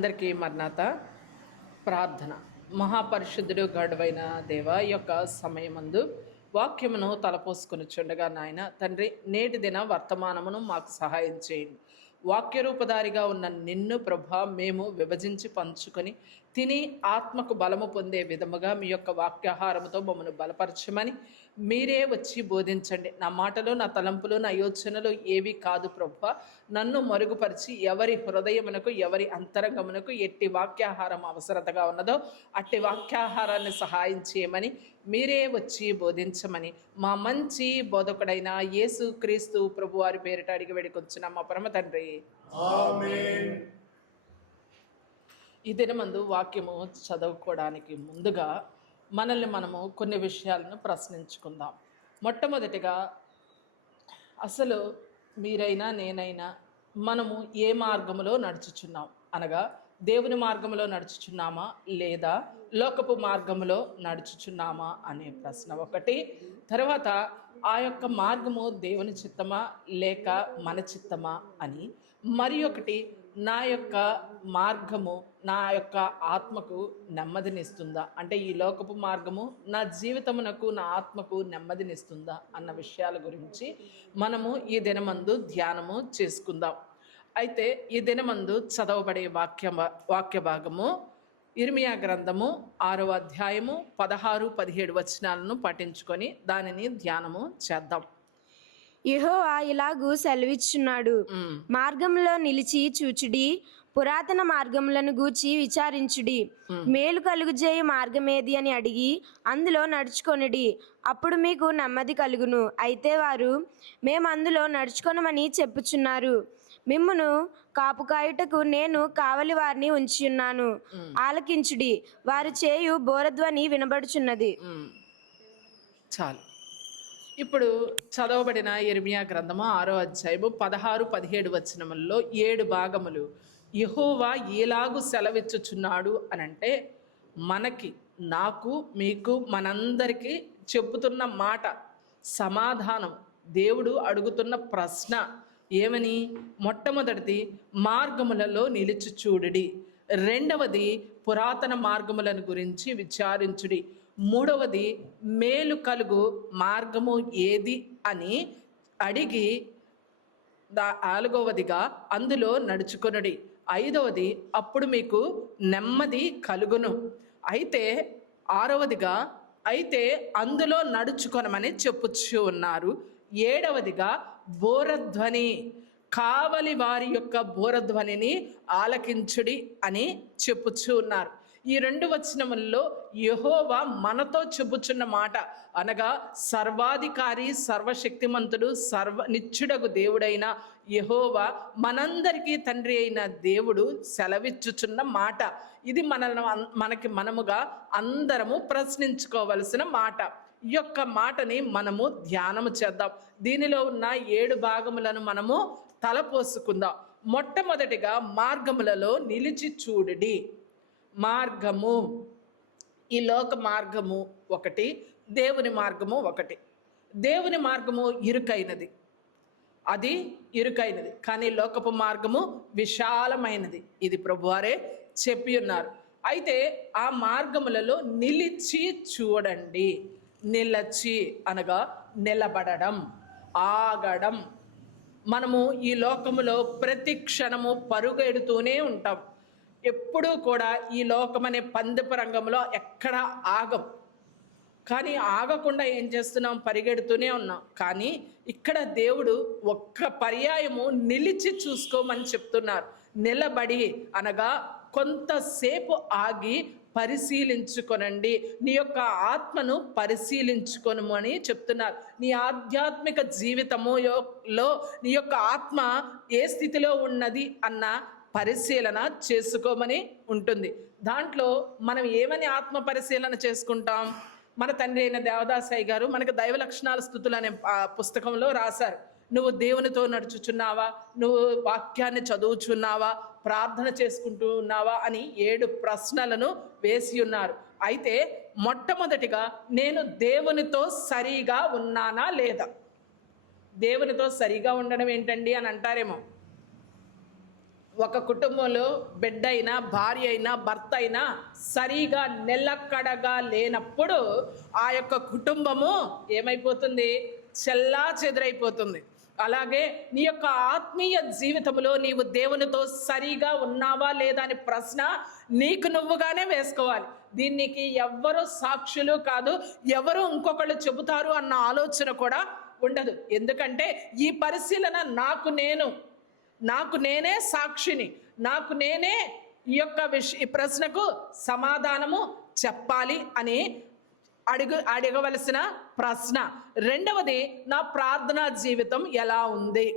అందరికీ మర్నాత ప్రార్థన. మహాపరిశుద్ధుడు గడువైన దేవ, యొక్క సమయమందు వాక్యమును తలపోసుకొని చుండగా నాయన తండ్రి, నేటి దిన వర్తమానమును మాకు సహాయం చేయండి. వాక్య రూపధారిగా ఉన్న నిన్ను ప్రభా మేము విభజించి పంచుకొని తిని ఆత్మకు బలము పొందే విధముగా మీ యొక్క వాక్యాహారముతో మమ్మల్ని బలపరచమని మీరే వచ్చి బోధించండి. నా మాటలు, నా తలంపులు, నా యోచనలు ఏవి కాదు ప్రభా, నన్ను మరుగుపరిచి ఎవరి హృదయమునకు, ఎవరి అంతరంగమునకు ఎట్టి వాక్యాహారం అవసరతగా ఉన్నదో అట్టి వాక్యాహారాన్ని సహాయం చేయమని మీరే వచ్చి బోధించమని మా మంచి బోధకుడైన యేసు క్రీస్తు ప్రభు వారి పేరిట అడిగి వేడుకొచ్చున్నాం మా పరమ తండ్రి, ఆమేన్. ఈ దినమందు వాక్యము చదువుకోవడానికి ముందుగా మనల్ని మనము కొన్ని విషయాలను ప్రశ్నించుకుందాం. మొట్టమొదటిగా, అసలు మీరైనా నేనైనా మనము ఏ మార్గములో నడుచుచున్నాం? అనగా దేవుని మార్గంలో నడుచుచున్నామా లేదా లోకపు మార్గంలో నడుచుచున్నామా అనే ప్రశ్న ఒకటి. తర్వాత ఆ యొక్క మార్గము దేవుని చిత్తమా లేక మన చిత్తమా అని మరి ఒకటి, నా యొక్క మార్గము నా యొక్క ఆత్మకు నెమ్మదినిస్తుందా, అంటే ఈ లోకపు మార్గము నా జీవితమునకు, నా ఆత్మకు నెమ్మదినిస్తుందా అన్న విషయాల గురించి మనము ఈ దినమందు ధ్యానము చేసుకుందాం. అయితే ఈ దినమందు చదవబడే వాక్య భాగము ఇర్మియా గ్రంథము 6వ అధ్యాయము 16-17 వచనాలను పఠించుకొని దానిని ధ్యానము చేద్దాం. యెహోవా ఇలాగూ సెలవిచ్చున్నాడు, మార్గంలో నిలిచి చూచుడి, పురాతన మార్గములను గూర్చి విచారించుడి. మేలు కలుగుజేయు మార్గమేది అని అడిగి అందులో నడుచుకొనుడి, అప్పుడు మీకు నెమ్మది కలుగును. అయితే వారు మేము అందులో నడుచుకొనమని చెప్పుచున్నారు. మిమ్మును కాపుకాయుటకు నేను కావలి వారిని ఉంచియున్నాను, ఆలకించుడి, వారు చేయు బోరధ్వని వినబడుచున్నది. చాలు. ఇప్పుడు చదవబడిన ఇర్మియా గ్రంథము 6వ అధ్యాయము 16-17 వచనముల్లో 7 భాగములు యెహోవా ఎలాగు సెలవిచ్చుచున్నాడు అని అంటే, మనకి, నాకు, మీకు, మనందరికీ చెప్పుతున్న మాట, సమాధానం, దేవుడు అడుగుతున్న ప్రశ్న ఏమని? మొట్టమొదటిది, మార్గములలో నిలిచి చూడుడి. రెండవది, పురాతన మార్గములను గురించి విచారించుడి. మూడవది, మేలు కలుగు మార్గము ఏది అని అడిగి నాలుగవదిగా అందులో నడుచుకొనుడి. ఐదవది, అప్పుడు మీకు నెమ్మది కలుగును. అయితే ఆరవదిగా, అయితే అందులో నడుచుకొనమని చెప్పుచూ ఉన్నారు. ఏడవదిగా, బోరధ్వని, కావలి వారి యొక్క బోరధ్వనిని ఆలకించుడి అని చెప్పుచూ ఉన్నారు. ఈ 2 వచనముల్లో యెహోవా మనతో చెప్పుచున్న మాట, అనగా సర్వాధికారి, సర్వశక్తిమంతుడు, నిత్యుడగు దేవుడైన యెహోవా, మనందరికీ తండ్రి అయిన దేవుడు సెలవిచ్చుచున్న మాట. ఇది మనకి మనముగా అందరము ప్రశ్నించుకోవలసిన మాట. ఈ యొక్క మాటని మనము ధ్యానము చేద్దాం. దీనిలో ఉన్న 7 భాగములను మనము తలపోసుకుందాం. మొట్టమొదటిగా, మార్గములలో నిలిచి చూడుడి. మార్గము, ఈ లోక మార్గము ఒకటి, దేవుని మార్గము ఒకటి. దేవుని మార్గము ఇరుకైనది, అది ఇరుకైనది, కానీ లోకపు మార్గము విశాలమైనది. ఇది ప్రభువారే చెప్పి ఉన్నారు. అయితే ఆ మార్గములలో నిలిచి చూడండి. నిలచి అనగా నిలబడడం, ఆగడం. మనము ఈ లోకములో ప్రతి క్షణము పరుగెడుతూనే ఉంటాం. ఎప్పుడూ కూడా ఈ లోకమనే పందెపు రంగంలో ఎక్కడ ఆగం. కానీ ఆగకుండా ఏం చేస్తున్నాం? పరిగెడుతూనే ఉన్నాం. కానీ ఇక్కడ దేవుడు ఒక్క పర్యాయము నిలిచి చూసుకోమని చెప్తున్నారు. నిలబడి అనగా కొంతసేపు ఆగి పరిశీలించుకొనండి, నీ యొక్క ఆత్మను పరిశీలించుకొనమని చెప్తున్నారు. నీ ఆధ్యాత్మిక జీవితములో నీ యొక్క ఆత్మ ఏ స్థితిలో ఉన్నది అన్న పరిశీలన చేసుకోమని ఉంటుంది. దాంట్లో మనం ఏమని ఆత్మ పరిశీలన చేసుకుంటాం? మన తండ్రి అయిన దేవదాసయ్య గారు మనకు దైవ లక్షణాల స్థుతులు అనే పుస్తకంలో రాశారు. నువ్వు దేవునితో నడుచుచున్నావా, నువ్వు వాక్యాన్ని చదువుచున్నావా, ప్రార్థన చేసుకుంటూ ఉన్నావా అని 7 ప్రశ్నలను వేసి ఉన్నారు. అయితే మొట్టమొదటిగా, నేను దేవునితో సరిగా ఉన్నానా లేదా? దేవునితో సరిగా ఉండడం ఏంటండి అని అంటారేమో. ఒక కుటుంబంలో బిడ్డ అయినా, భార్య అయినా, భర్త అయినా సరిగా నిలకడగా లేనప్పుడు ఆ యొక్క కుటుంబము ఏమైపోతుంది? చెల్లా చెదరైపోతుంది. అలాగే నీ యొక్క ఆత్మీయ జీవితంలో నీవు దేవునితో సరిగా ఉన్నావా లేదా అని ప్రశ్న నీకు నువ్వుగానే వేసుకోవాలి. దీనికి ఎవ్వరు సాక్షులు కాదు, ఎవరు ఇంకొకళ్ళు చెబుతారు అన్న ఆలోచన కూడా ఉండదు. ఎందుకంటే ఈ పరిశీలన నాకు నేనే సాక్షిని, నాకు నేనే ఈ యొక్క ఈ ప్రశ్నకు సమాధానము చెప్పాలి అని అడగవలసిన ప్రశ్న. రెండవది, నా ప్రార్థనా జీవితం ఎలా ఉంది?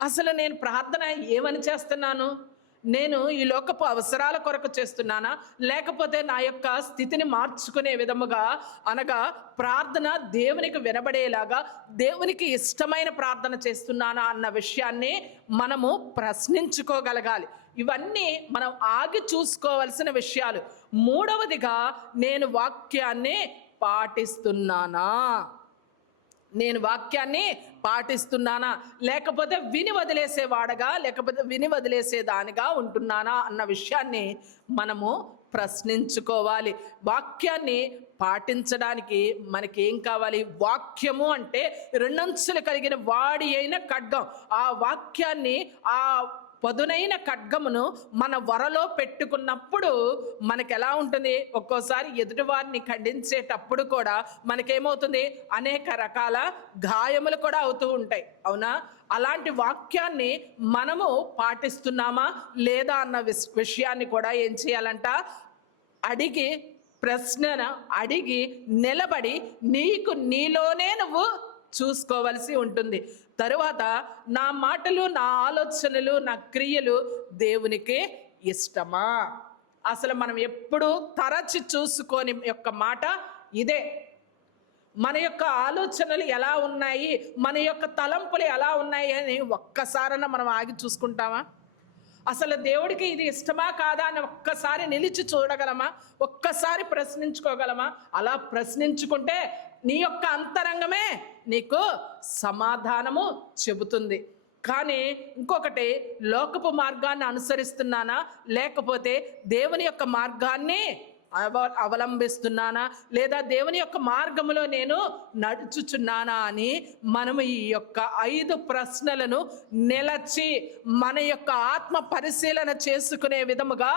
అసలు నేను ప్రార్థన ఏమని చేస్తున్నాను? నేను ఈ లోకపు అవసరాల కొరకు చేస్తున్నానా, లేకపోతే నా యొక్క స్థితిని మార్చుకునే విధముగా, అనగా ప్రార్థన దేవునికి వినబడేలాగా దేవునికి ఇష్టమైన ప్రార్థన చేస్తున్నానా అన్న విషయాన్ని మనము ప్రశ్నించుకోగలగాలి. ఇవన్నీ మనం ఆగి చూసుకోవలసిన విషయాలు. మూడవదిగా, నేను వాక్యాన్ని పాటిస్తున్నానా? నేను వాక్యాన్ని పాటిస్తున్నానా, లేకపోతే విని వదిలేసేవాడగా, లేకపోతే విని వదిలేసేదానిగా ఉంటున్నానా అన్న విషయాన్ని మనము ప్రశ్నించుకోవాలి. వాక్యాన్ని పాటించడానికి మనకేం కావాలి? వాక్యము అంటే రెండంచులు కలిగిన వాడి అయిన ఖడ్గం. ఆ వాక్యాన్ని, ఆ పదునైన ఖడ్గమును మన వరలో పెట్టుకున్నప్పుడు మనకు ఎలా ఉంటుంది? ఒక్కోసారి ఎదుటివారిని ఖండించేటప్పుడు కూడా మనకేమవుతుంది? అనేక రకాల గాయములు కూడా అవుతూ ఉంటాయి, అవునా? అలాంటి వాక్యాన్ని మనము పాటిస్తున్నామా లేదా అన్న విషయాన్ని కూడా ఏం చేయాలంట? ప్రశ్న అడిగి నిలబడి నీలోనే నువ్వు చూసుకోవలసి ఉంటుంది. తరువాత, నా మాటలు, నా ఆలోచనలు, నా క్రియలు దేవునికి ఇష్టమా? అసలు మనం ఎప్పుడు తరచి చూసుకొని యొక్క మాట ఇదే. మన యొక్క ఆలోచనలు ఎలా ఉన్నాయి, మన యొక్క తలంపులు ఎలా ఉన్నాయి అని ఒక్కసారన్నా మనం ఆగి చూసుకుంటామా? అసలు దేవుడికి ఇది ఇష్టమా కాదా అని ఒక్కసారి నిలిచి చూడగలమా? ఒక్కసారి ప్రశ్నించుకోగలమా? అలా ప్రశ్నించుకుంటే నీ యొక్క అంతరంగమే నీకు సమాధానము చెబుతుంది. కానీ ఇంకొకటి, లోకపు మార్గాన్ని అనుసరిస్తున్నానా, లేకపోతే దేవుని యొక్క మార్గాన్ని అవలంబిస్తున్నానా, లేదా దేవుని యొక్క మార్గములో నేను నడుచుచున్నానా అని మనము ఈ యొక్క 5 ప్రశ్నలను నిలచి మన యొక్క ఆత్మ పరిశీలన చేసుకునే విధముగా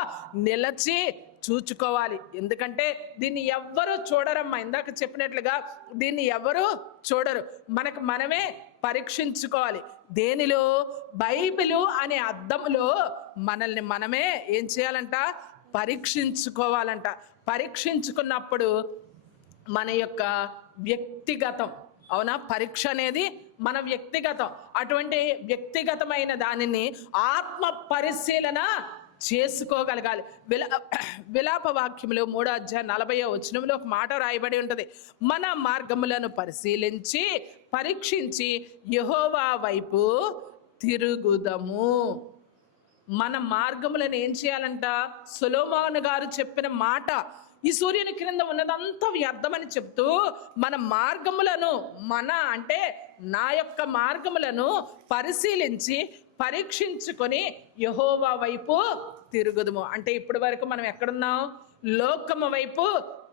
నిలచి చూచుకోవాలి. ఎందుకంటే దీన్ని ఎవ్వరూ చూడరమ్మా. ఇందాక చెప్పినట్లుగా దీన్ని ఎవరు చూడరు, మనకు మనమే పరీక్షించుకోవాలి. దేనిలో? బైబిలు అనే అద్దంలో మనల్ని మనమే ఏం చేయాలంట? పరీక్షించుకోవాలంట. పరీక్షించుకున్నప్పుడు మన యొక్క వ్యక్తిగతం, అవునా? పరీక్ష అనేది మన వ్యక్తిగతం. అటువంటి వ్యక్తిగతమైన దానిని ఆత్మ పరిశీలన చేసుకోగలగాలి. విలాప వాక్యంలో 3వ అధ్యాయం 40వ వచనంలో ఒక మాట రాయబడి ఉంటుంది. మన మార్గములను పరిశీలించి పరీక్షించి యెహోవా వైపు తిరుగుదము. మన మార్గములను ఏం చేయాలంట? సొలొమోను గారు చెప్పిన మాట. ఈ సూర్యుని క్రింద ఉన్నదంతా వ్యర్థమని చెప్తూ మన మార్గములను, అంటే నా యొక్క మార్గములను పరిశీలించి పరీక్షించుకొని యెహోవా వైపు తిరుగుదుము. అంటే ఇప్పటి వరకు మనం ఎక్కడున్నాం? లోకము వైపు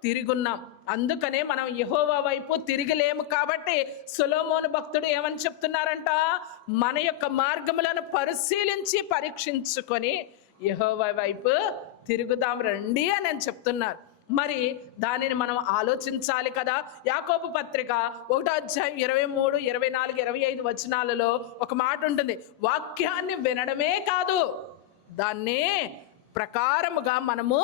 తిరుగున్నాం. అందుకనే మనం యెహోవా వైపు తిరగలేము. కాబట్టి సొలొమోను భక్తుడు ఏమని చెప్తున్నారంట? మన యొక్క మార్గములను పరిశీలించి పరీక్షించుకొని యెహోవా వైపు తిరుగుదాం రండి అని చెప్తున్నారు. మరి దానిని మనం ఆలోచించాలి కదా. యాకోబు పత్రిక 1వ అధ్యాయం 23, 24, 25 వచనాలలో ఒక మాట ఉంటుంది. వాక్యాన్ని వినడమే కాదు, దాన్ని ప్రకారముగా మనము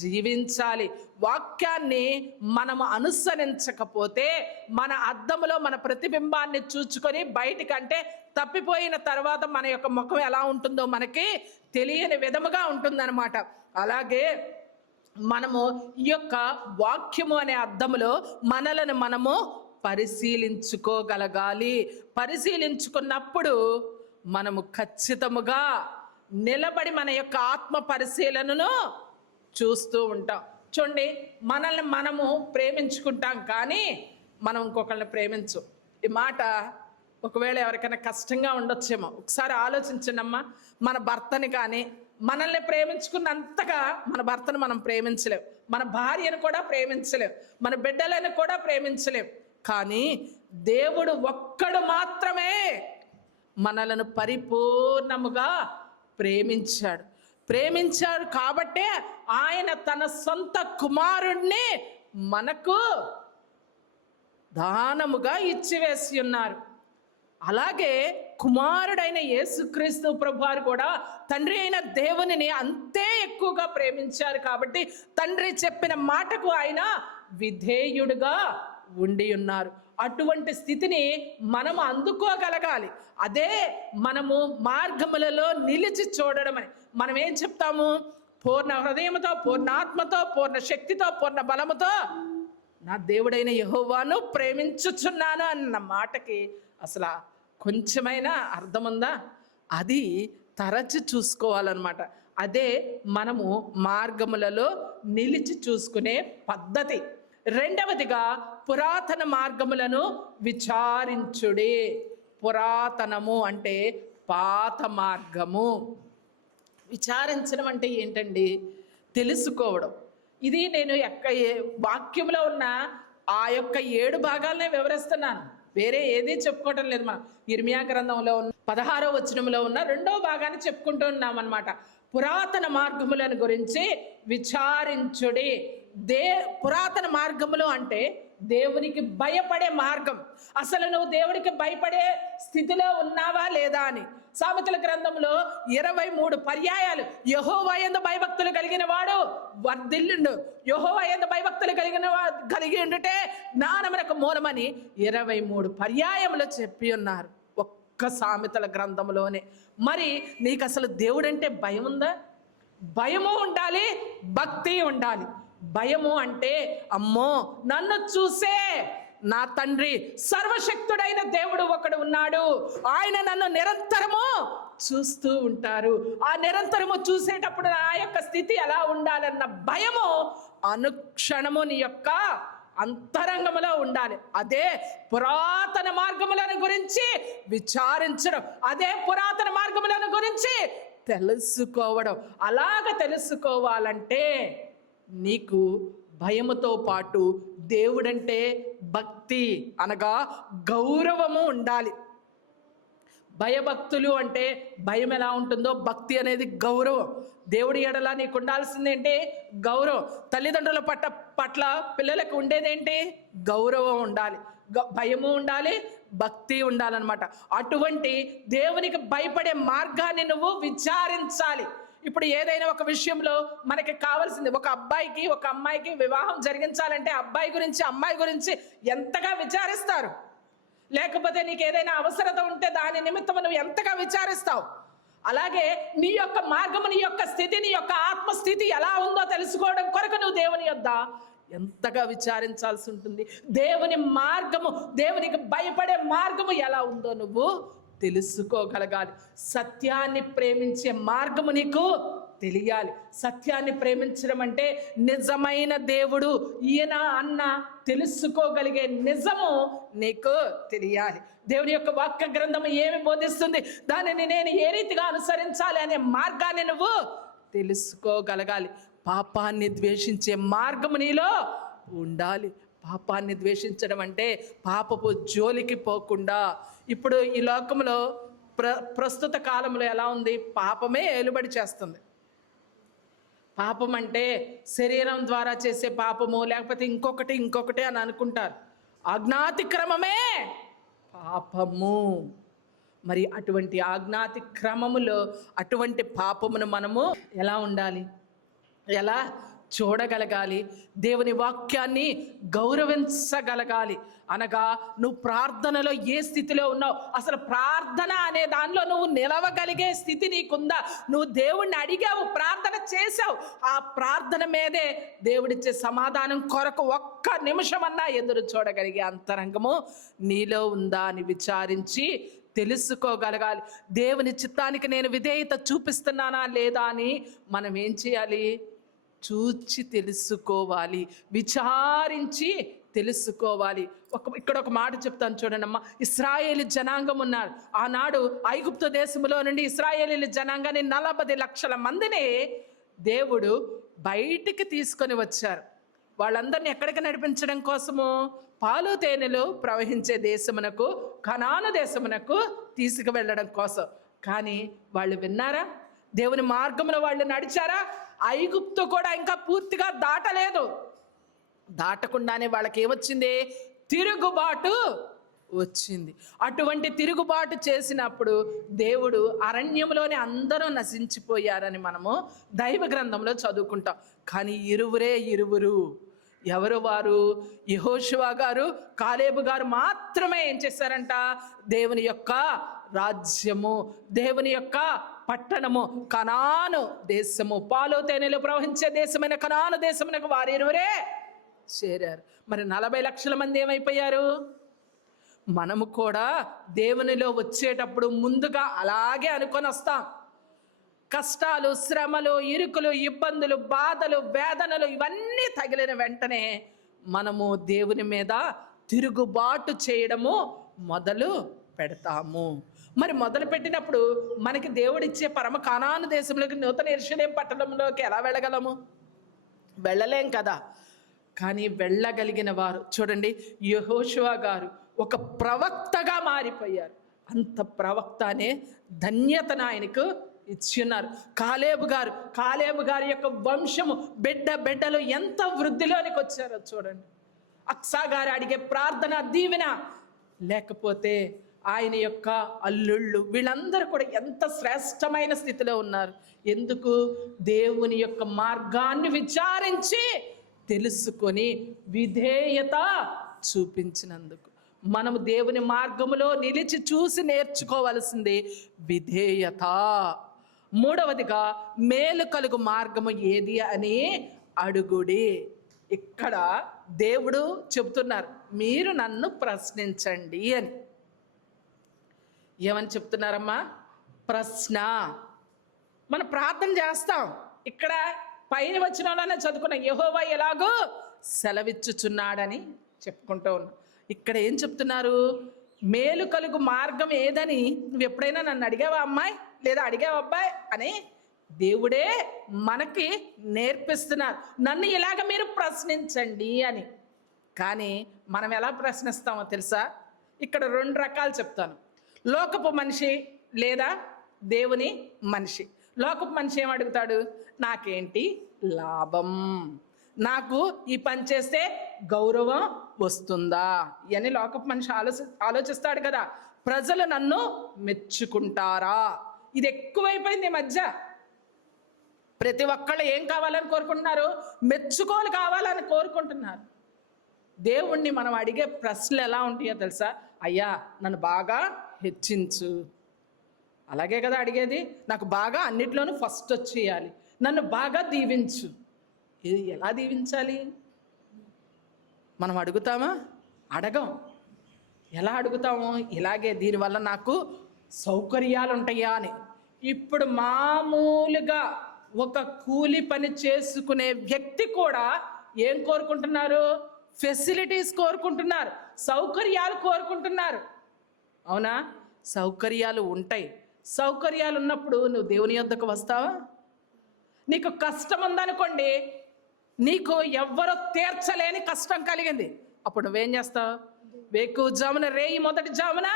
జీవించాలి. వాక్యాన్ని మనము అనుసరించకపోతే మన అద్దములో మన ప్రతిబింబాన్ని చూచుకొని బయటికంటే తప్పిపోయిన తర్వాత మన యొక్క ముఖం ఎలా ఉంటుందో మనకి తెలియని విధముగా ఉంటుందన్నమాట. అలాగే మనము ఈ యొక్క వాక్యము అనే అద్దములో మనలను మనము పరిశీలించుకోగలగాలి. పరిశీలించుకున్నప్పుడు మనము ఖచ్చితముగా నిలబడి మన యొక్క ఆత్మ పరిశీలనను చూస్తూ ఉంటాం. చూడండి, మనల్ని మనము ప్రేమించుకుంటాం కానీ మనం ఇంకొకరిని ప్రేమించు. ఈ మాట ఒకవేళ ఎవరికైనా కష్టంగా ఉండొచ్చేమో. ఒకసారి ఆలోచించండి అమ్మా, మన భర్తని కానీ మనల్ని ప్రేమించుకున్నంతగా మన భర్తను మనం ప్రేమించలేం, మన భార్యను కూడా ప్రేమించలేం, మన బిడ్డలను కూడా ప్రేమించలేం. కానీ దేవుడు ఒక్కడు మాత్రమే మనలను పరిపూర్ణముగా ప్రేమించాడు కాబట్టే ఆయన తన సొంత కుమారుణ్ణి మనకు దానముగా ఇచ్చివేసి ఉన్నారు. అలాగే కుమారుడైన యేసుక్రీస్తు ప్రభువారు కూడా తండ్రి అయిన దేవునిని అంతే ఎక్కువగా ప్రేమించారు కాబట్టి తండ్రి చెప్పిన మాటకు ఆయన విధేయుడుగా ఉండి ఉన్నారు. అటువంటి స్థితిని మనము అందుకోగలగాలి. అదే మనము మార్గములలో నిలిచి చూడడం అని. మనం ఏం చెప్తాము? పూర్ణ హృదయంతో, పూర్ణ ఆత్మతో, పూర్ణ శక్తితో, పూర్ణ బలముతో నా దేవుడైన యెహోవాను ప్రేమించుచున్నాను అన్న మాటకి అసలు కొంచెమైనా అర్థం ఉందా? అది తరచి చూసుకోవాలన్నమాట. అదే మనము మార్గములలో నిలిచి చూసుకునే పద్ధతి. రెండవదిగా పురాతన మార్గములను విచారించుడి. పురాతనము అంటే పాత మార్గము. విచారించడం అంటే ఏంటండి? తెలుసుకోవడం. ఇది నేను వాక్యంలో ఉన్న ఆ యొక్క 7 భాగాలనే వివరిస్తున్నాను, వేరే ఏది చెప్పుకోవటం లేదు. మనం ఇర్మియా గ్రంథంలో ఉన్న 16వ వచనంలో ఉన్న 2వ భాగాన్ని చెప్పుకుంటూ ఉన్నాం అన్నమాట. పురాతన మార్గములను గురించి విచారించుడి. పురాతన మార్గములు అంటే దేవునికి భయపడే మార్గం. అసలు నువ్వు దేవుడికి భయపడే స్థితిలో ఉన్నావా లేదా అని సామెతల గ్రంథంలో 23 పర్యాయాలు యెహోవా యందు భయభక్తులు కలిగిన వాడు వర్ధిల్లుండు, యెహోవా యందు భయభక్తులు కలిగి ఉండుటే జ్ఞానమునకు మూలమని 23 పర్యాయములు చెప్పి ఉన్నారు ఒక్క సామెతల గ్రంథంలోనే. మరి నీకు అసలు దేవుడంటే భయం ఉందా? భయము ఉండాలి, భక్తి ఉండాలి. భయము అంటే అమ్మో నన్ను చూసే నా తండ్రి సర్వశక్తుడైన దేవుడు ఒకడు ఉన్నాడు, ఆయన నన్ను నిరంతరము చూస్తూ ఉంటారు. ఆ నిరంతరము చూసేటప్పుడు నా యొక్క స్థితి ఎలా ఉండాలన్న భయము అనుక్షణము నీ యొక్క అంతరంగములో ఉండాలి. అదే పురాతన మార్గములను గురించి విచారించడం, అదే పురాతన మార్గములను గురించి తెలుసుకోవడం. అలాగ తెలుసుకోవాలంటే నీకు భయముతో పాటు దేవుడంటే భక్తి అనగా గౌరవము ఉండాలి. భయభక్తులు అంటే భయం ఎలా ఉంటుందో భక్తి అనేది గౌరవం. దేవుడి ఎడల నీకు ఉండాల్సిందేంటి? గౌరవం. తల్లిదండ్రుల పట్ల పిల్లలకు ఉండేదేంటి? గౌరవం ఉండాలి, భయము ఉండాలి, భక్తి ఉండాలన్నమాట. అటువంటి దేవునికి భయపడే మార్గాన్ని నువ్వు విచారించాలి. ఇప్పుడు ఏదైనా ఒక విషయంలో మనకి కావాల్సింది, ఒక అబ్బాయికి ఒక అమ్మాయికి వివాహం జరిగించాలంటే అబ్బాయి గురించి అమ్మాయి గురించి ఎంతగా విచారిస్తారు. లేకపోతే నీకు ఏదైనా అవసరత ఉంటే దాని నిమిత్తం నువ్వు ఎంతగా విచారిస్తావు. అలాగే నీ యొక్క మార్గము, నీ యొక్క స్థితి, నీ యొక్క ఆత్మస్థితి ఎలా ఉందో తెలుసుకోవడం కొరకు నువ్వు దేవుని యొద్ద ఎంతగా విచారించాల్సి ఉంటుంది. దేవుని మార్గము, దేవునికి భయపడే మార్గము ఎలా ఉందో నువ్వు తెలుసుకోగలగాలి. సత్యాన్ని ప్రేమించే మార్గము నీకు తెలియాలి. సత్యాన్ని ప్రేమించడం అంటే నిజమైన దేవుడు ఈయన అన్న తెలుసుకోగలిగే నిజము నీకు తెలియాలి. దేవుని యొక్క వాక్య గ్రంథము ఏమి బోధిస్తుంది, దానిని నేను ఏ రీతిగా అనుసరించాలి అనే మార్గాన్ని నువ్వు తెలుసుకోగలగాలి. పాపాన్ని ద్వేషించే మార్గము నీలో ఉండాలి. పాపాన్ని ద్వేషించడం అంటే పాపపు జోలికి పోకుండా. ఇప్పుడు ఈ లోకంలో ప్రస్తుత కాలంలో ఎలా ఉంది? పాపమే ఏలుబడి చేస్తుంది. పాపం అంటే శరీరం ద్వారా చేసే పాపము, లేకపోతే ఇంకొకటి అని అనుకుంటారు. ఆజ్ఞాతిక్రమమే పాపము. మరి అటువంటి ఆజ్ఞాతిక్రమములో అటువంటి పాపమును మనము ఎలా ఉండాలి, ఎలా చూడగలగాలి? దేవుని వాక్యాన్ని గౌరవించగలగాలి. అనగా నువ్వు ప్రార్థనలో ఏ స్థితిలో ఉన్నావు, అసలు ప్రార్థన అనే దానిలో నువ్వు నిలవగలిగే స్థితి నీకుందా? నువ్వు దేవుణ్ణి అడిగావు, ప్రార్థన చేసావు, ఆ ప్రార్థన మీదే దేవుడిచ్చే సమాధానం కొరకు ఒక్క నిమిషమన్నా ఎదురు చూడగలిగే అంతరంగము నీలో ఉందా అని విచారించి తెలుసుకోగలగాలి. దేవుని చిత్తానికి నేను విధేయత చూపిస్తున్నానా లేదా అని మనం ఏం చేయాలి? చూచి తెలుసుకోవాలి, విచారించి తెలుసుకోవాలి. ఇక్కడ ఒక మాట చెప్తాను చూడండి అమ్మా. ఇశ్రాయేలు జనాంగం ఉన్నారు. ఆనాడు ఐగుప్తు దేశంలో నుండి ఇశ్రాయేలీల జనాంగాన్ని 40 లక్షల మందిని దేవుడు బయటికి తీసుకొని వచ్చారు. వాళ్ళందరినీ ఎక్కడికి నడిపించడం కోసము? పాలు తేనెలు ప్రవహించే దేశమునకు, కనాను దేశమునకు తీసుకువెళ్ళడం కోసం. కానీ వాళ్ళు విన్నారా? దేవుని మార్గంలో వాళ్ళు నడిచారా? ఐగుప్తు కూడా ఇంకా పూర్తిగా దాటలేదు. దాటకుండానే వాళ్ళకి ఏమొచ్చింది? తిరుగుబాటు వచ్చింది. అటువంటి తిరుగుబాటు చేసినప్పుడు దేవుడు అరణ్యంలోనే అందరూ నశించిపోయారని మనము దైవ గ్రంథంలో చదువుకుంటాం. కానీ ఇరువురు. ఎవరు వారు? యెహోషువ గారు, కాలేబు గారు మాత్రమే ఏం చేశారంట? దేవుని యొక్క రాజ్యము, దేవుని యొక్క పట్టణము, కనాను దేశము, పాలు తేనెలు ప్రవహించే దేశమైన కనాను దేశమునకు వారిరువురే చేరారు. మరి 40 లక్షల మంది ఏమైపోయారు? మనము కూడా దేవునిలో వచ్చేటప్పుడు ముందుగా అలాగే అనుకొని వస్తాం. కష్టాలు, శ్రమలు, ఇరుకులు, ఇబ్బందులు, బాధలు, వేదనలు ఇవన్నీ తగిలిన వెంటనే మనము దేవుని మీద తిరుగుబాటు చేయడము మొదలు పెడతాము. మరి మొదలు పెట్టినప్పుడు మనకి దేవుడిచ్చే పరమ కానాను దేశంలోకి, నూతన యెరూషలేము పట్టణంలోకి ఎలా వెళ్ళగలము? వెళ్ళలేం కదా. కానీ వెళ్ళగలిగిన వారు చూడండి, యెహోషువ గారు ఒక ప్రవక్తగా మారిపోయారు. అంత ప్రవక్త అనే ధన్యతను ఆయనకు ఇచ్చిన్నారు. కాలేబు గారి యొక్క వంశము బిడ్డలు ఎంత వృద్ధిలోనికి వచ్చారో చూడండి. అక్సా గారు అడిగే ప్రార్థన, దీవెన, లేకపోతే ఆయన యొక్క అల్లుళ్ళు, వీళ్ళందరూ కూడా ఎంత శ్రేష్టమైన స్థితిలో ఉన్నారు. ఎందుకు? దేవుని యొక్క మార్గాన్ని విచారించి తెలుసుకొని విధేయత చూపించినందుకు. మనము దేవుని మార్గములో నిలిచి చూసి నేర్చుకోవలసింది విధేయత. మూడవదిగా మేలు కలుగు మార్గము ఏది అని అడుగుడి. ఇక్కడ దేవుడు చెబుతున్నారు, మీరు నన్ను ప్రశ్నించండి అని. ఏమని చెప్తున్నారమ్మా? ప్రశ్న. మనం ప్రార్థన చేస్తాం. ఇక్కడ పైన వచనంలోనే చదువుకున్నాం, యెహోవా ఎలాగో సెలవిచ్చుచున్నాడని చెప్పుకుంటూ ఉన్నాం. ఇక్కడ ఏం చెప్తున్నారు? మేలు కలుగు మార్గం ఏదని నువ్వు ఎప్పుడైనా నన్ను అడిగావా అమ్మాయి, లేదా అడిగావా అబ్బాయి అని దేవుడే మనకి నేర్పిస్తున్నారు. నన్ను ఇలాగ మీరు ప్రశ్నించండి అని. కానీ మనం ఎలా ప్రశ్నిస్తామో తెలుసా? ఇక్కడ 2 రకాలు చెప్తాను. లోకపు మనిషి లేదా దేవుని మనిషి. లోకపు మనిషి ఏమడుగుతాడు? నాకేంటి లాభం, నాకు ఈ పని చేస్తే గౌరవం వస్తుందా అని లోకపు మనిషి ఆలోచిస్తాడు కదా. ప్రజలు నన్ను మెచ్చుకుంటారా? ఇది ఎక్కువైపోయింది ఈ మధ్య. ప్రతి ఒక్కళ్ళు ఏం కావాలని కోరుకుంటున్నారు? మెచ్చుకోలు కావాలని కోరుకుంటున్నారు. దేవుణ్ణి మనం అడిగే ప్రశ్నలు ఎలా ఉంటాయో తెలుసా? అయ్యా నన్ను బాగా హెచ్చించు. అలాగే కదా అడిగేది. నాకు బాగా అన్నిట్లోనూ ఫస్ట్ వచ్చేయాలి, నన్ను బాగా దీవించు. ఇది ఎలా దీవించాలి? మనం అడుగుతామా? అడగం. ఎలా అడుగుతాము? ఇలాగే, దీనివల్ల నాకు సౌకర్యాలు ఉంటాయా అని. ఇప్పుడు మామూలుగా ఒక కూలి పని చేసుకునే వ్యక్తి కూడా ఏం కోరుకుంటున్నారు? ఫెసిలిటీస్ కోరుకుంటున్నారు, సౌకర్యాలు కోరుకుంటున్నారు. అవునా? సౌకర్యాలు ఉంటాయి. సౌకర్యాలు ఉన్నప్పుడు నువ్వు దేవుని యొద్దకు వస్తావా? నీకు కష్టం ఉందనుకోండి, నీకు ఎవ్వరో తీర్చలేని కష్టం కలిగింది, అప్పుడు నువ్వేం చేస్తావు? వేకువజామున, రేయి మొదటి జామున,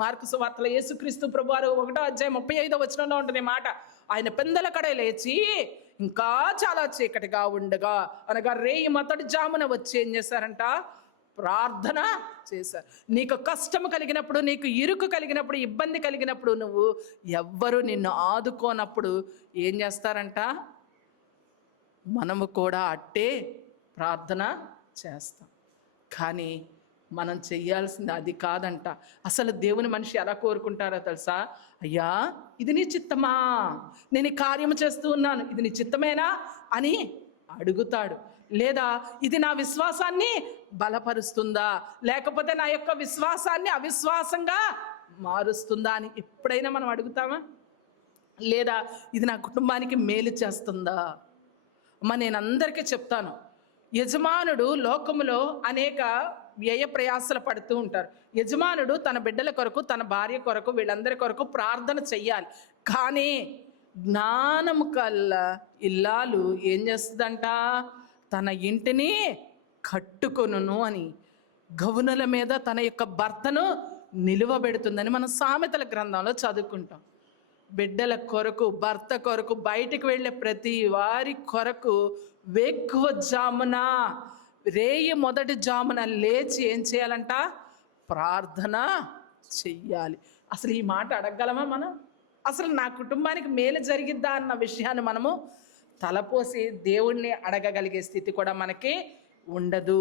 మార్కు సువార్తలో యేసుక్రీస్తు ప్రభువారు 1వ అధ్యాయం 35వ వచనంలో ఉంటుంది మాట. ఆయన పెందల కడే లేచి ఇంకా చాలా చీకటిగా ఉండగా, అనగా రేయి మొదటి జామున వచ్చి ఏం చేశారంట? ప్రార్థన చేశారు. నీకు కష్టం కలిగినప్పుడు, నీకు ఇరుకు కలిగినప్పుడు, ఇబ్బంది కలిగినప్పుడు, నువ్వు ఎవ్వరు నిన్ను ఆదుకోనప్పుడు ఏం చేస్తారంట? మనము కూడా అట్టే ప్రార్థన చేస్తాం. కానీ మనం చెయ్యాల్సింది అది కాదంట. అసలు దేవుని మనిషి ఎలా కోరుకుంటారో తెలుసా? అయ్యా ఇది నీ చిత్తమా, నేను ఈ కార్యము చేస్తూ ఉన్నాను, ఇది నీ చిత్తమేనా అని అడుగుతాడు. లేదా ఇది నా విశ్వాసాన్ని బలపరుస్తుందా, లేకపోతే నా యొక్క విశ్వాసాన్ని అవిశ్వాసంగా మారుస్తుందా అని ఎప్పుడైనా మనం అడుగుతామా? లేదా ఇది నా కుటుంబానికి మేలు చేస్తుందా? అమ్మ నేను అందరికీ చెప్తాను, యజమానుడు లోకములో అనేక వ్యయ ప్రయాసలు పడుతూ ఉంటారు. యజమానుడు తన బిడ్డల కొరకు, తన భార్య కొరకు, వీళ్ళందరి కొరకు ప్రార్థన చెయ్యాలి. కానీ జ్ఞానము కల్ల ఇల్లాలు ఏం చేస్తుందంట? తన ఇంటిని కట్టుకొనును అని, గవునుల మీద తన యొక్క భర్తను నిలువబెడుతుందని మనం సామెతల గ్రంథంలో చదువుకుంటాం. బిడ్డల కొరకు, భర్త కొరకు, బయటికి వెళ్ళే ప్రతి వారి కొరకు వేకువ జామున, రేయి మొదటి జామున లేచి ఏం చేయాలంట? ప్రార్థన చెయ్యాలి. అసలు ఈ మాట అడగగలమా మనం? అసలు నా కుటుంబానికి మేలు జరిగిద్దా అన్న విషయాన్ని మనము తలపోసి దేవుణ్ణి అడగగలిగే స్థితి కూడా మనకి ఉండదు.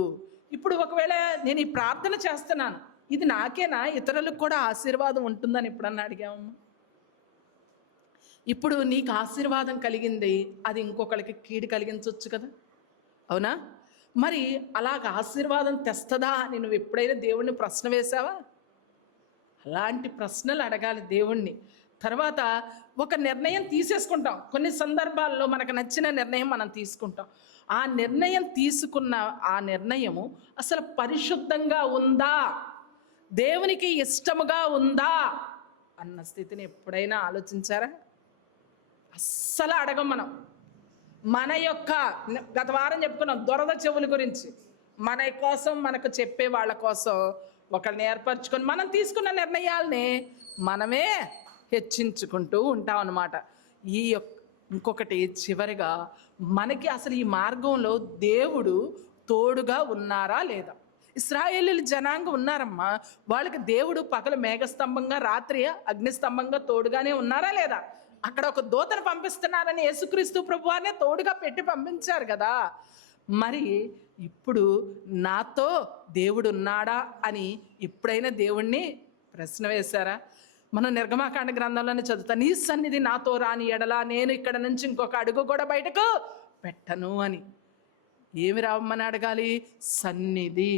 ఇప్పుడు ఒకవేళ నేను ఈ ప్రార్థన చేస్తున్నాను, ఇది నాకేనా, ఇతరులకు కూడా ఆశీర్వాదం ఉంటుందని ఎప్పుడన్నా అడిగామమ్మా? ఇప్పుడు నీకు ఆశీర్వాదం కలిగింది, అది ఇంకొకరికి కీడు కలిగించవచ్చు కదా, అవునా? మరి అలాగ ఆశీర్వాదం తెస్తదా అని నువ్వు ఎప్పుడైనా దేవుణ్ణి ప్రశ్న వేశావా? అలాంటి ప్రశ్నలు అడగాలి దేవుణ్ణి. తర్వాత ఒక నిర్ణయం తీసేసుకుంటాం. కొన్ని సందర్భాల్లో మనకు నచ్చిన నిర్ణయం మనం తీసుకుంటాం. ఆ నిర్ణయం తీసుకున్న ఆ నిర్ణయము అసలు పరిశుద్ధంగా ఉందా, దేవునికి ఇష్టముగా ఉందా అన్న స్థితిని ఎప్పుడైనా ఆలోచించారా? అస్సలు అడగం మనం. మన యొక్క గత వారం చెప్పుకున్నాం దొరద చెవుల గురించి. మన కోసం, మనకు చెప్పే వాళ్ళ కోసం ఒకరిని ఏర్పరచుకొని మనం తీసుకున్న నిర్ణయాల్ని మనమే హెచ్చించుకుంటూ ఉంటాం అన్నమాట. ఇంకొకటి చివరిగా, మనకి అసలు ఈ మార్గంలో దేవుడు తోడుగా ఉన్నారా లేదా? ఇశ్రాయేలీయుల జనాంగం ఉన్నారమ్మా, వాళ్ళకి దేవుడు పగలు మేఘస్తంభంగా, రాత్రి అగ్నిస్తంభంగా తోడుగానే ఉన్నారా లేదా? అక్కడ ఒక దూతను పంపిస్తున్నారని యేసుక్రీస్తు ప్రభువానే తోడుగా పెట్టి పంపించారు కదా. మరి ఇప్పుడు నాతో దేవుడు ఉన్నాడా అని ఎప్పుడైనా దేవుణ్ణి ప్రశ్న వేశారా? మనం నిర్గమాకాండ గ్రంథంలోనే చదువుతాం, నీ సన్నిధి నాతో రాని ఎడలా నేను ఇక్కడ నుంచి ఇంకొక అడుగు కూడా బయటకు పెట్టను అని. ఏమి రావమ్మని అడగాలి? సన్నిధి.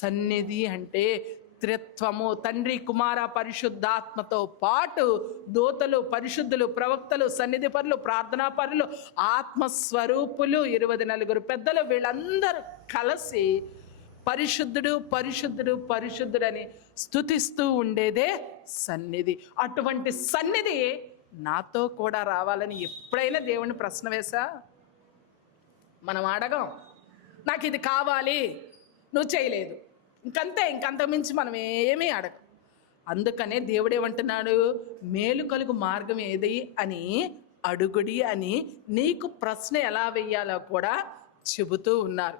సన్నిధి అంటే త్రిత్వము, తండ్రి, కుమార, పరిశుద్ధాత్మతో పాటు దూతలు, పరిశుద్ధులు, ప్రవక్తలు, సన్నిధి పరులు, ప్రార్థనా పరులు, ఆత్మస్వరూపులు, 24 పెద్దలు, వీళ్ళందరూ కలిసి పరిశుద్ధుడు, పరిశుద్ధుడు, పరిశుద్ధుడని స్తుతిస్తూ ఉండేదే సన్నిధి. అటువంటి సన్నిధి నాతో కూడా రావాలని ఎప్పుడైనా దేవుని ప్రశ్న వేసా? మనం అడగం. నాకు ఇది కావాలి, నువ్వు చేయలేదు, ఇంకంతకు మించి మనం ఏమీ అడగం. అందుకనే దేవుడు ఏమంటున్నాడు? మేలు కలుగు మార్గం ఏది అని అడుగుడి అని నీకు ప్రశ్న ఎలా వెయ్యాలో కూడా చెబుతూ ఉన్నారు.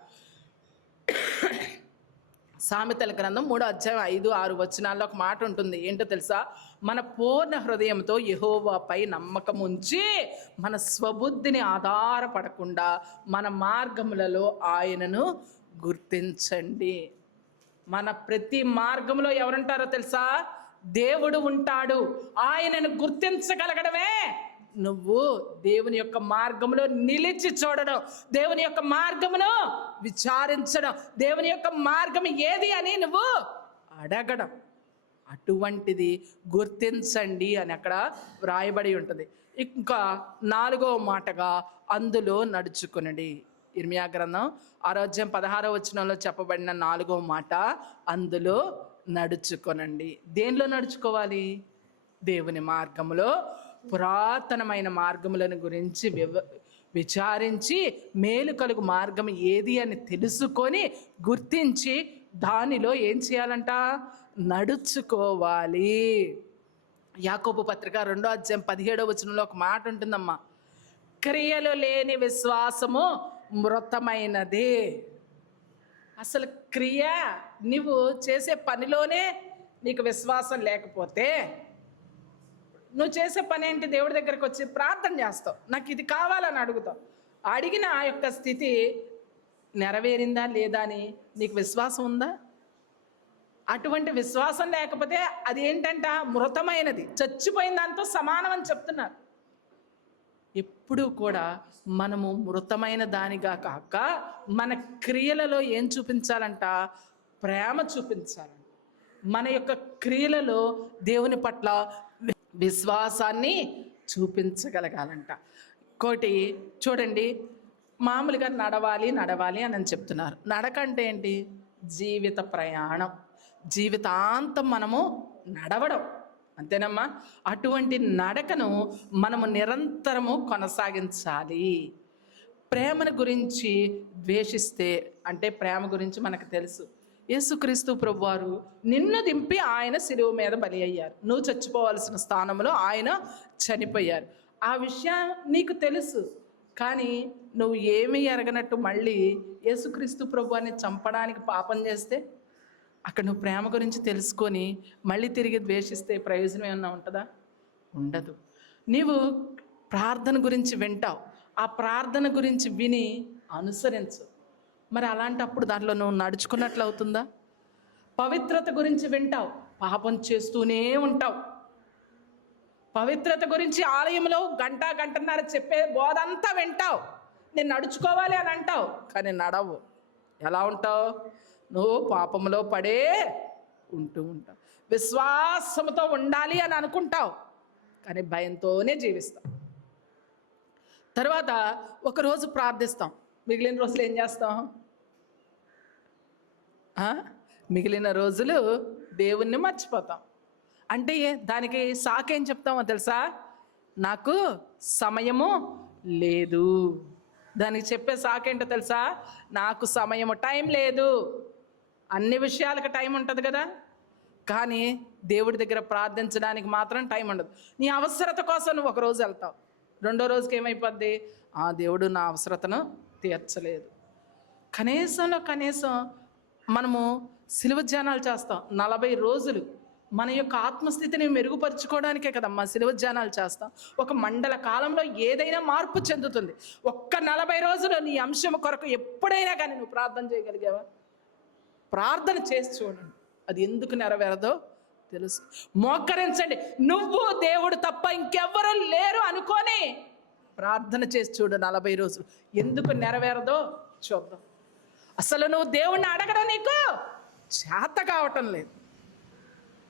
సామెతల గ్రంథం 3వ అధ్యాయం 5-6 వచనాల్లో ఒక మాట ఉంటుంది. ఏంటో తెలుసా? మన పూర్ణ హృదయంతో యెహోవాపై నమ్మకం ఉంచి మన స్వబుద్ధిని ఆధారపడకుండా మన మార్గములలో ఆయనను గుర్తించండి. మన ప్రతి మార్గంలో ఎవరుంటారో తెలుసా? దేవుడు ఉంటాడు. ఆయనను గుర్తించగలగడమే నువ్వు దేవుని యొక్క మార్గంలో నిలిచి చూడడం, దేవుని యొక్క మార్గమును విచారించడం, దేవుని యొక్క మార్గం ఏది అని నువ్వు అడగడం. అటువంటిది గుర్తించండి అని అక్కడ వ్రాయబడి ఉంటుంది. ఇంకా 4వ మాటగా అందులో నడుచుకునండి. ఇర్మియా గ్రంథం 6వ అధ్యాయం 16వ వచనంలో చెప్పబడిన 4వ మాట, అందులో నడుచుకొనండి. దేనిలో నడుచుకోవాలి? దేవుని మార్గములో, పురాతనమైన మార్గములను గురించి విచారించి మేలు కలుగు మార్గం ఏది అని తెలుసుకొని గుర్తించి దానిలో ఏం చేయాలంట? నడుచుకోవాలి. యాకోబు పత్రిక 2వ అధ్యాయం 17వ వచనంలో ఒక మాట ఉంటుందమ్మా, క్రియలు లేని విశ్వాసము మృతమైనదే. అసలు క్రియ, నువ్వు చేసే పనిలోనే నీకు విశ్వాసం లేకపోతే నువ్వు చేసే పని ఏంటి? దేవుడి దగ్గరకు వచ్చి ప్రార్థన చేస్తావు, నాకు ఇది కావాలని అడుగుతావు. అడిగిన ఆ యొక్క స్థితి నెరవేరిందా లేదా అని నీకు విశ్వాసం ఉందా? అటువంటి విశ్వాసం లేకపోతే అది ఏంటంట? మృతమైనది, చచ్చిపోయిన దాంతో సమానం అని చెప్తున్నారు. ఎప్పుడూ కూడా మనము మృతమైన దానిగా కాక మన క్రియలలో ఏం చూపించాలంట? ప్రేమ చూపించాలి. మన యొక్క క్రియలలో దేవుని పట్ల విశ్వాసాన్ని చూపించగలగాలంట. ఇంకోటి చూడండి, మామూలుగా నడవాలి నడవాలి అని చెప్తున్నారు. నడక అంటే ఏంటి? జీవిత ప్రయాణం, జీవితాంతం మనము నడవడం, అంతేనమ్మా? అటువంటి నడకను మనము నిరంతరము కొనసాగించాలి. ప్రేమను గురించి ద్వేషిస్తే, అంటే ప్రేమ గురించి మనకు తెలుసు. యేసుక్రీస్తు ప్రభువారు నిన్ను దింపి ఆయన శిలువ మీద బలి అయ్యారు. నువ్వు చచ్చిపోవాల్సిన స్థానంలో ఆయన చనిపోయారు. ఆ విషయం నీకు తెలుసు, కానీ నువ్వు ఏమీ ఎరగనట్టు మళ్ళీ యేసుక్రీస్తు ప్రభువారిని చంపడానికి పాపం చేస్తే, అక్కడ నువ్వు ప్రేమ గురించి తెలుసుకొని మళ్ళీ తిరిగి ద్వేషిస్తే ప్రయోజనం ఏమన్నా ఉంటుందా? ఉండదు. నీవు ప్రార్థన గురించి వింటావు, ఆ ప్రార్థన గురించి విని అనుసరించు. మరి అలాంటప్పుడు దాంట్లో నువ్వు నడుచుకున్నట్లు అవుతుందా? పవిత్రత గురించి వింటావు, పాపం చేస్తూనే ఉంటావు. పవిత్రత గురించి ఆలయంలో గంటన్నర చెప్పే బోధంతా వింటావు, నేను నడుచుకోవాలి అని అంటావు, కానీ నడవు. ఎలా ఉంటావు? నువ్వు పాపంలో పడే ఉంటావు. విశ్వాసంతో ఉండాలి అని అనుకుంటావు, కానీ భయంతోనే జీవిస్తావు. తర్వాత ఒకరోజు ప్రార్థిస్తాం, మిగిలిన రోజులు ఏం చేస్తాం? మిగిలిన రోజులు దేవుణ్ణి మర్చిపోతాం. అంటే దానికి సాకేం చెప్తామో తెలుసా? నాకు సమయము లేదు. దానికి చెప్పే సాకేంటో తెలుసా? నాకు సమయము, టైం లేదు. అన్ని విషయాలకు టైం ఉంటుంది కదా, కానీ దేవుడి దగ్గర ప్రార్థించడానికి మాత్రం టైం ఉండదు. నీ అవసరత కోసం నువ్వు ఒకరోజు వెళ్తావు, రెండో రోజుకి ఏమైపోద్ది? దేవుడు నా అవసరతను తీర్చలేదు. కనీసం మనము సిలువ ధ్యానాలు చేస్తాం 40 రోజులు. మన యొక్క ఆత్మస్థితిని మెరుగుపరుచుకోవడానికే కదమ్మా సిలువ ధ్యానాలు చేస్తాం. ఒక మండల కాలంలో ఏదైనా మార్పు చెందుతుంది. ఒక్క 40 రోజులు నీ అంశం కొరకు ఎప్పుడైనా కానీ నువ్వు ప్రార్థన చేయగలిగావా? ప్రార్థన చేసి చూడండి, అది ఎందుకు నెరవేరదో తెలుసు. మోకరించండి, నువ్వు దేవుడు తప్ప ఇంకెవ్వరూ లేరు అనుకొని ప్రార్థన చేసి చూడు 40 రోజులు, ఎందుకు నెరవేరదో చూద్దాం. అసలు నువ్వు దేవుణ్ణి అడగడం నీకు చేత కావటం లేదు.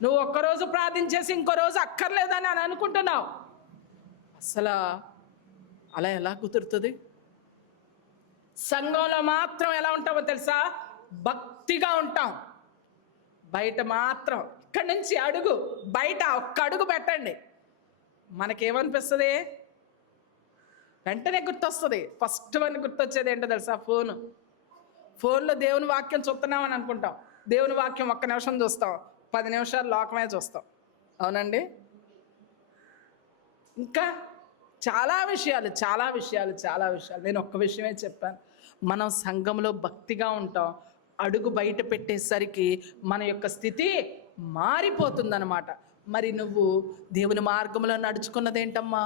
నువ్వు ఒక్కరోజు ప్రార్థించేసి ఇంకో రోజు అక్కర్లేదని అని అనుకుంటున్నావు. అసలు అలా ఎలా కుదురుతుంది? సంఘంలో మాత్రం ఎలా ఉంటామో తెలుసా? భక్తిగా ఉంటాం. బయట మాత్రం, ఇక్కడి నుంచి అడుగు, బయట ఒక్క అడుగు పెట్టండి, మనకేమనిపిస్తుంది? వెంటనే గుర్తొస్తుంది. ఫస్ట్ వన్ గుర్తొచ్చేది ఏంటో తెలుసా? ఫోన్లో దేవుని వాక్యం చూస్తున్నామని అనుకుంటాం. దేవుని వాక్యం 1 నిమిషం చూస్తాం, 10 నిమిషాలు లోకమే చూస్తాం. అవునండి? ఇంకా చాలా విషయాలు. నేను ఒక్క విషయమే చెప్పాను. మనం సంఘంలో భక్తిగా ఉంటాం, అడుగు బయట పెట్టేసరికి మన యొక్క స్థితి మారిపోతుందన్నమాట. మరి నువ్వు దేవుని మార్గంలో నడుచుకున్నదేంటమ్మా?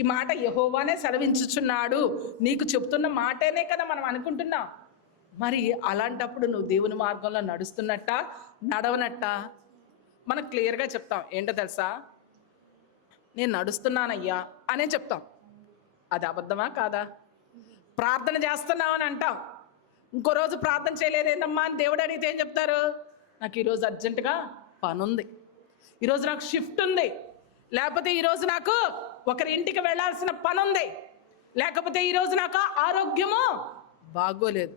ఈ మాట యెహోవానే సెలవించుచున్నాడు, నీకు చెప్తున్న మాటేనే కదా మనం అనుకుంటున్నాం. మరి అలాంటప్పుడు నువ్వు దేవుని మార్గంలో నడుస్తున్నట్ట నడవనట్ట? మనం క్లియర్గా చెప్తాం. ఏంటో తెలుసా? నేను నడుస్తున్నానయ్యా అనే చెప్తాం. అది అబద్ధమా కాదా? ప్రార్థన చేస్తున్నామని అంటాం, ఇంకో రోజు ప్రార్థన చేయలేదేందమ్మా అని దేవుడు అడిగితే ఏం చెప్తారు? నాకు ఈరోజు అర్జెంటుగా పని ఉంది, ఈరోజు నాకు షిఫ్ట్ ఉంది, లేకపోతే ఈరోజు నాకు ఒకరి ఇంటికి వెళ్ళాల్సిన పని ఉంది, లేకపోతే ఈరోజు నాకు ఆరోగ్యము బాగోలేదు.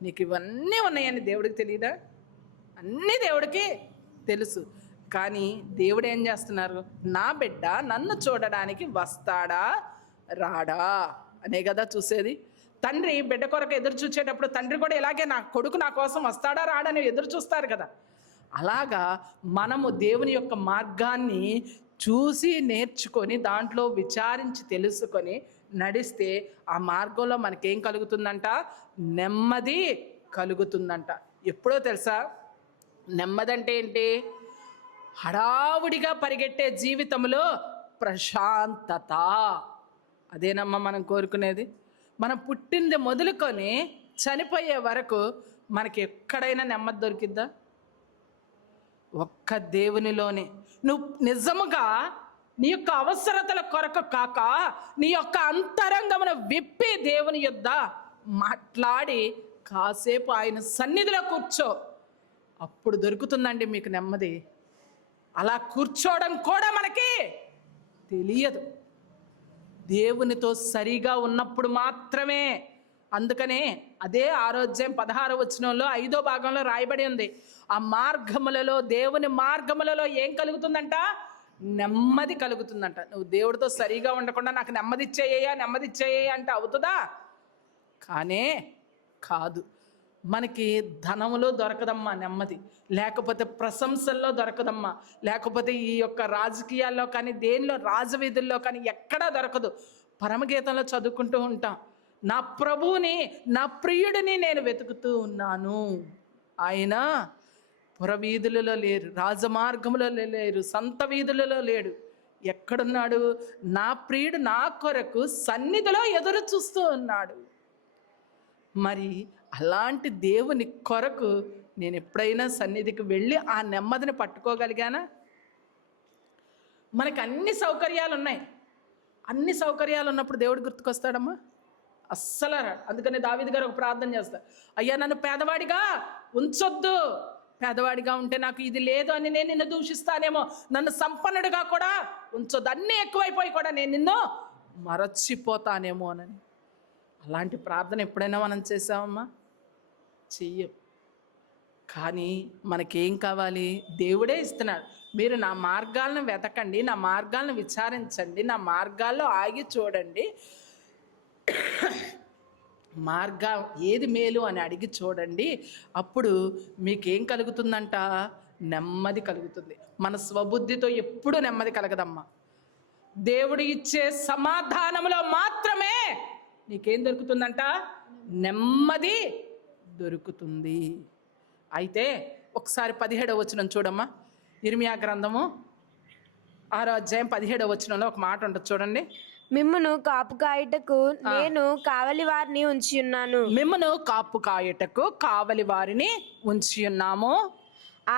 నీకు ఇవన్నీ ఉన్నాయని దేవుడికి తెలియదా? అన్నీ దేవుడికి తెలుసు. కానీ దేవుడు ఏం చేస్తున్నారు? నా బిడ్డ నన్ను చూడడానికి వస్తాడా రాడా అనే కదా చూసేది. తండ్రి బిడ్డ కొరకు ఎదురు చూసేటప్పుడు తండ్రి కూడా ఇలాగే నా కొడుకు నా కోసం వస్తాడా రాడని ఎదురు చూస్తారు కదా. అలాగా మనము దేవుని యొక్క మార్గాన్ని చూసి నేర్చుకొని దాంట్లో విచారించి తెలుసుకొని నడిస్తే ఆ మార్గంలో మనకేం కలుగుతుందంట? నెమ్మది కలుగుతుందంట. ఎప్పుడో తెలుసా? నెమ్మది అంటే ఏంటి? హడావుడిగా పరిగెట్టే జీవితంలో ప్రశాంతత. అదేనమ్మా మనం కోరుకునేది. మనం పుట్టింది మొదలుకొని చనిపోయే వరకు మనకి ఎక్కడైనా నెమ్మది దొరికిద్దా? ఒక్క దేవునిలోనే. నువ్వు నిజముగా నీ యొక్క అవసరతల కొరకు కాక నీ యొక్క అంతరంగమును విప్పి దేవుని యొద్ద మాట్లాడి కాసేపు ఆయన సన్నిధిలో కూర్చో, అప్పుడు దొరుకుతుందండి మీకు నెమ్మది. అలా కూర్చోవడం కూడా మనకి తెలియదు. దేవునితో సరిగా ఉన్నప్పుడు మాత్రమే. అందుకనే అదే 6వ అధ్యాయం 16వ వచనంలో 5వ భాగంలో రాయబడి ఉంది, ఆ మార్గములలో, దేవుని మార్గములలో ఏం కలుగుతుందంట? నెమ్మది కలుగుతుందంట. నువ్వు దేవుడితో సరిగా ఉండకుండా నాకు నెమ్మదిచ్చేయ్యా అంటే అవుతుందా? కానే కాదు. మనకి ధనములో దొరకదమ్మా నెమ్మది, లేకపోతే ప్రశంసల్లో దొరకదమ్మా, లేకపోతే ఈ యొక్క రాజకీయాల్లో కానీ, దేనిలో, రాజవీధుల్లో కానీ ఎక్కడా దొరకదు. పరమగీతంలో చదువుకుంటూ ఉంటాం, నా ప్రభువుని, నా ప్రియుడిని నేను వెతుకుతూ ఉన్నాను. ఆయన పురవీధులలో లేరు, రాజమార్గములలో లేరు, సంత వీధులలో లేడు. ఎక్కడున్నాడు? నా ప్రియుడు నా కొరకు సన్నిధిలో ఎదురు చూస్తూ ఉన్నాడు. మరి అలాంటి దేవుని కొరకు నేను ఎప్పుడైనా సన్నిధికి వెళ్ళి ఆ నెమ్మదిని పట్టుకోగలిగానా? మనకు అన్ని సౌకర్యాలు ఉన్నాయి. అన్ని సౌకర్యాలు ఉన్నప్పుడు దేవుడు గుర్తుకొస్తాడమ్మా? అస్సలు రాడు. అందుకని దావీదు గారు ఒక ప్రార్థన చేస్తారు, అయ్యా నన్ను పేదవాడిగా ఉంచొద్దు, పేదవాడిగా ఉంటే నాకు ఇది లేదు అని నేను నిన్ను దూషిస్తానేమో, నన్ను సంపన్నుడిగా కూడా ఉంచొద్దు, అన్నీ ఎక్కువైపోయి కూడా నేను నిన్ను మరచిపోతానేమో అని. అలాంటి ప్రార్థన ఎప్పుడైనా మనం చేసామమ్మా? చెయ్యం. కానీ మనకేం కావాలి? దేవుడే ఇస్తున్నాడు. మీరు నా మార్గాలను వెతకండి, నా మార్గాలను విచారించండి, నా మార్గాల్లో ఆగి చూడండి, మార్గం ఏది మేలు అని అడిగి చూడండి. అప్పుడు మీకేం కలుగుతుందంట? నెమ్మది కలుగుతుంది. మన స్వబుద్ధితో ఎప్పుడు నెమ్మది కలగదమ్మా. దేవుడు ఇచ్చే సమాధానంలో మాత్రమే నీకేం దొరుకుతుందంట? నెమ్మది దొరుకుతుంది. అయితే ఒకసారి 17వ వచనం చూడమ్మా. ఇర్మియా గ్రంథము 6వ అధ్యాయం 17వ వచనంలో ఒక మాట ఉంటుంది చూడండి. మిమ్మును కాపు కాయుటకు నేను కావలి వారిని ఉంచి ఉన్నాను. మిమ్మును కాపు కాయుటకు కావలి వారిని ఉంచి ఉన్నాము.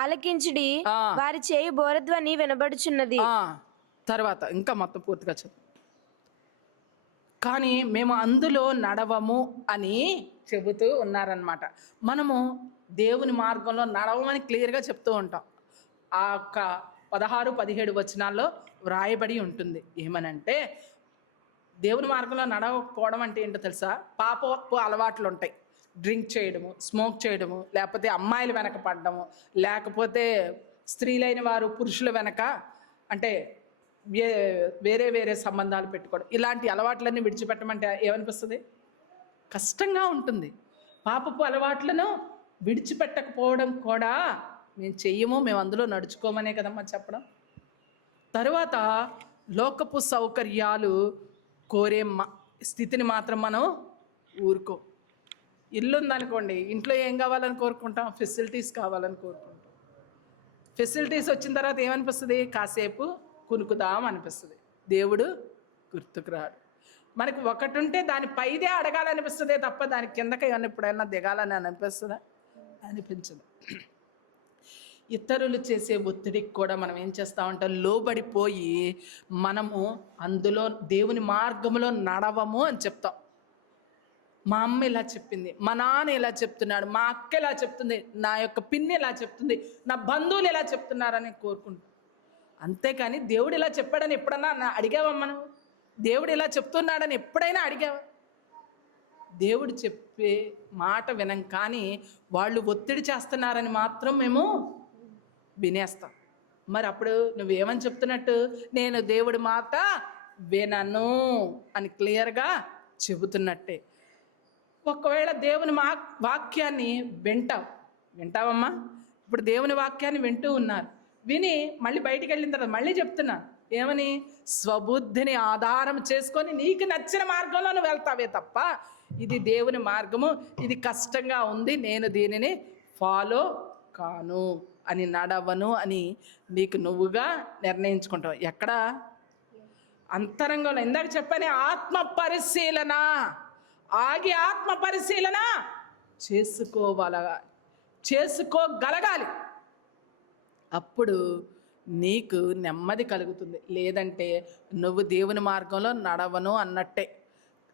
ఆలకించుడి, వారి చేయి బోరధ్వని వినబడుచున్నది. తర్వాత ఇంకా మొత్తం పూర్తిగా చదువు. కానీ మేము అందులో నడవము అని చెబుతూ ఉన్నారనమాట. మనము దేవుని మార్గంలో నడవమని క్లియర్గా చెప్తూ ఉంటాం. ఆ యొక్క 16-17 వచనాల్లో వ్రాయబడి ఉంటుంది. ఏమనంటే, దేవుని మార్గంలో నడవకపోవడం అంటే ఏంటో తెలుసా? పాపపు అలవాట్లు ఉంటాయి. డ్రింక్ చేయడము, స్మోక్ చేయడము, లేకపోతే అమ్మాయిలు వెనక పడడము, లేకపోతే స్త్రీలైన వారు పురుషుల వెనక అంటే వేరే వేరే సంబంధాలు పెట్టుకోవడం. ఇలాంటి అలవాట్లన్నీ విడిచిపెట్టమంటే ఏమనిపిస్తుంది? కష్టంగా ఉంటుంది. పాపపు అలవాట్లను విడిచిపెట్టకపోవడం కూడా మేము చెయ్యము, మేము అందులో నడుచుకోమనే కదమ్మా చెప్పడం. తరువాత లోకపు సౌకర్యాలు కోరే స్థితిని మాత్రం మనం ఊరుకో. ఇల్లు ఉందనుకోండి, ఇంట్లో ఏం కావాలని కోరుకుంటాం? ఫెసిలిటీస్ కావాలని కోరుకుంటాం. ఫెసిలిటీస్ వచ్చిన తర్వాత ఏమనిపిస్తుంది? కాసేపు కునుకుదాం అనిపిస్తుంది. దేవుడు గుర్తుకు రాడు. మనకు ఒకటి ఉంటే దాని పైదే అడగాలనిపిస్తుందే తప్ప దాని కిందకి ఏమన్నా ఎప్పుడైనా దిగాలని అనిపిస్తుందా? అనిపించదు. ఇతరులు చేసే ఒత్తిడికి కూడా మనం ఏం చేస్తామంటే లోబడిపోయి మనము అందులో దేవుని మార్గంలో నడవము అని చెప్తాం. మా అమ్మ ఇలా చెప్పింది, మా నాన్న ఇలా చెప్తున్నాడు, మా అక్క ఇలా చెప్తుంది, నా యొక్క పిన్ని ఇలా చెప్తుంది, నా బంధువులు ఇలా చెప్తున్నారని కోరుకుంటాం. అంతేకాని దేవుడు ఇలా చెప్పాడని ఎప్పుడన్నా అడిగావమ్మా? నువ్వు దేవుడు ఇలా చెప్తున్నాడని ఎప్పుడైనా అడిగావా? దేవుడు చెప్పే మాట వినం, కానీ వాళ్ళు ఒత్తిడి చేస్తున్నారని మాత్రం మేము వినేస్తాం. మరి అప్పుడు నువ్వేమని చెప్తున్నట్టు? నేను దేవుడి మాట వినను అని క్లియర్గా చెబుతున్నట్టే. ఒకవేళ దేవుని వాక్యాన్ని వింటావమ్మా? ఇప్పుడు దేవుని వాక్యాన్ని వింటూ ఉన్నారు, విని మళ్ళీ బయటికి వెళ్ళిన తర్వాత మళ్ళీ చెప్తున్నా ఏమని? స్వబుద్ధిని ఆధారం చేసుకొని నీకు నచ్చిన మార్గంలో నువ్వు వెళ్తావే తప్ప ఇది దేవుని మార్గము, ఇది కష్టంగా ఉంది, నేను దీనిని ఫాలో కాను అని, నడవను అని నీకు నువ్వుగా నిర్ణయించుకుంటావు. ఎక్కడ? అంతరంగంలో. ఇందాక చెప్పని ఆత్మ పరిశీలన, ఆగి ఆత్మ పరిశీలన చేసుకోగలగాలి. అప్పుడు నీకు నెమ్మది కలుగుతుంది. లేదంటే నువ్వు దేవుని మార్గంలో నడవను అన్నట్టే.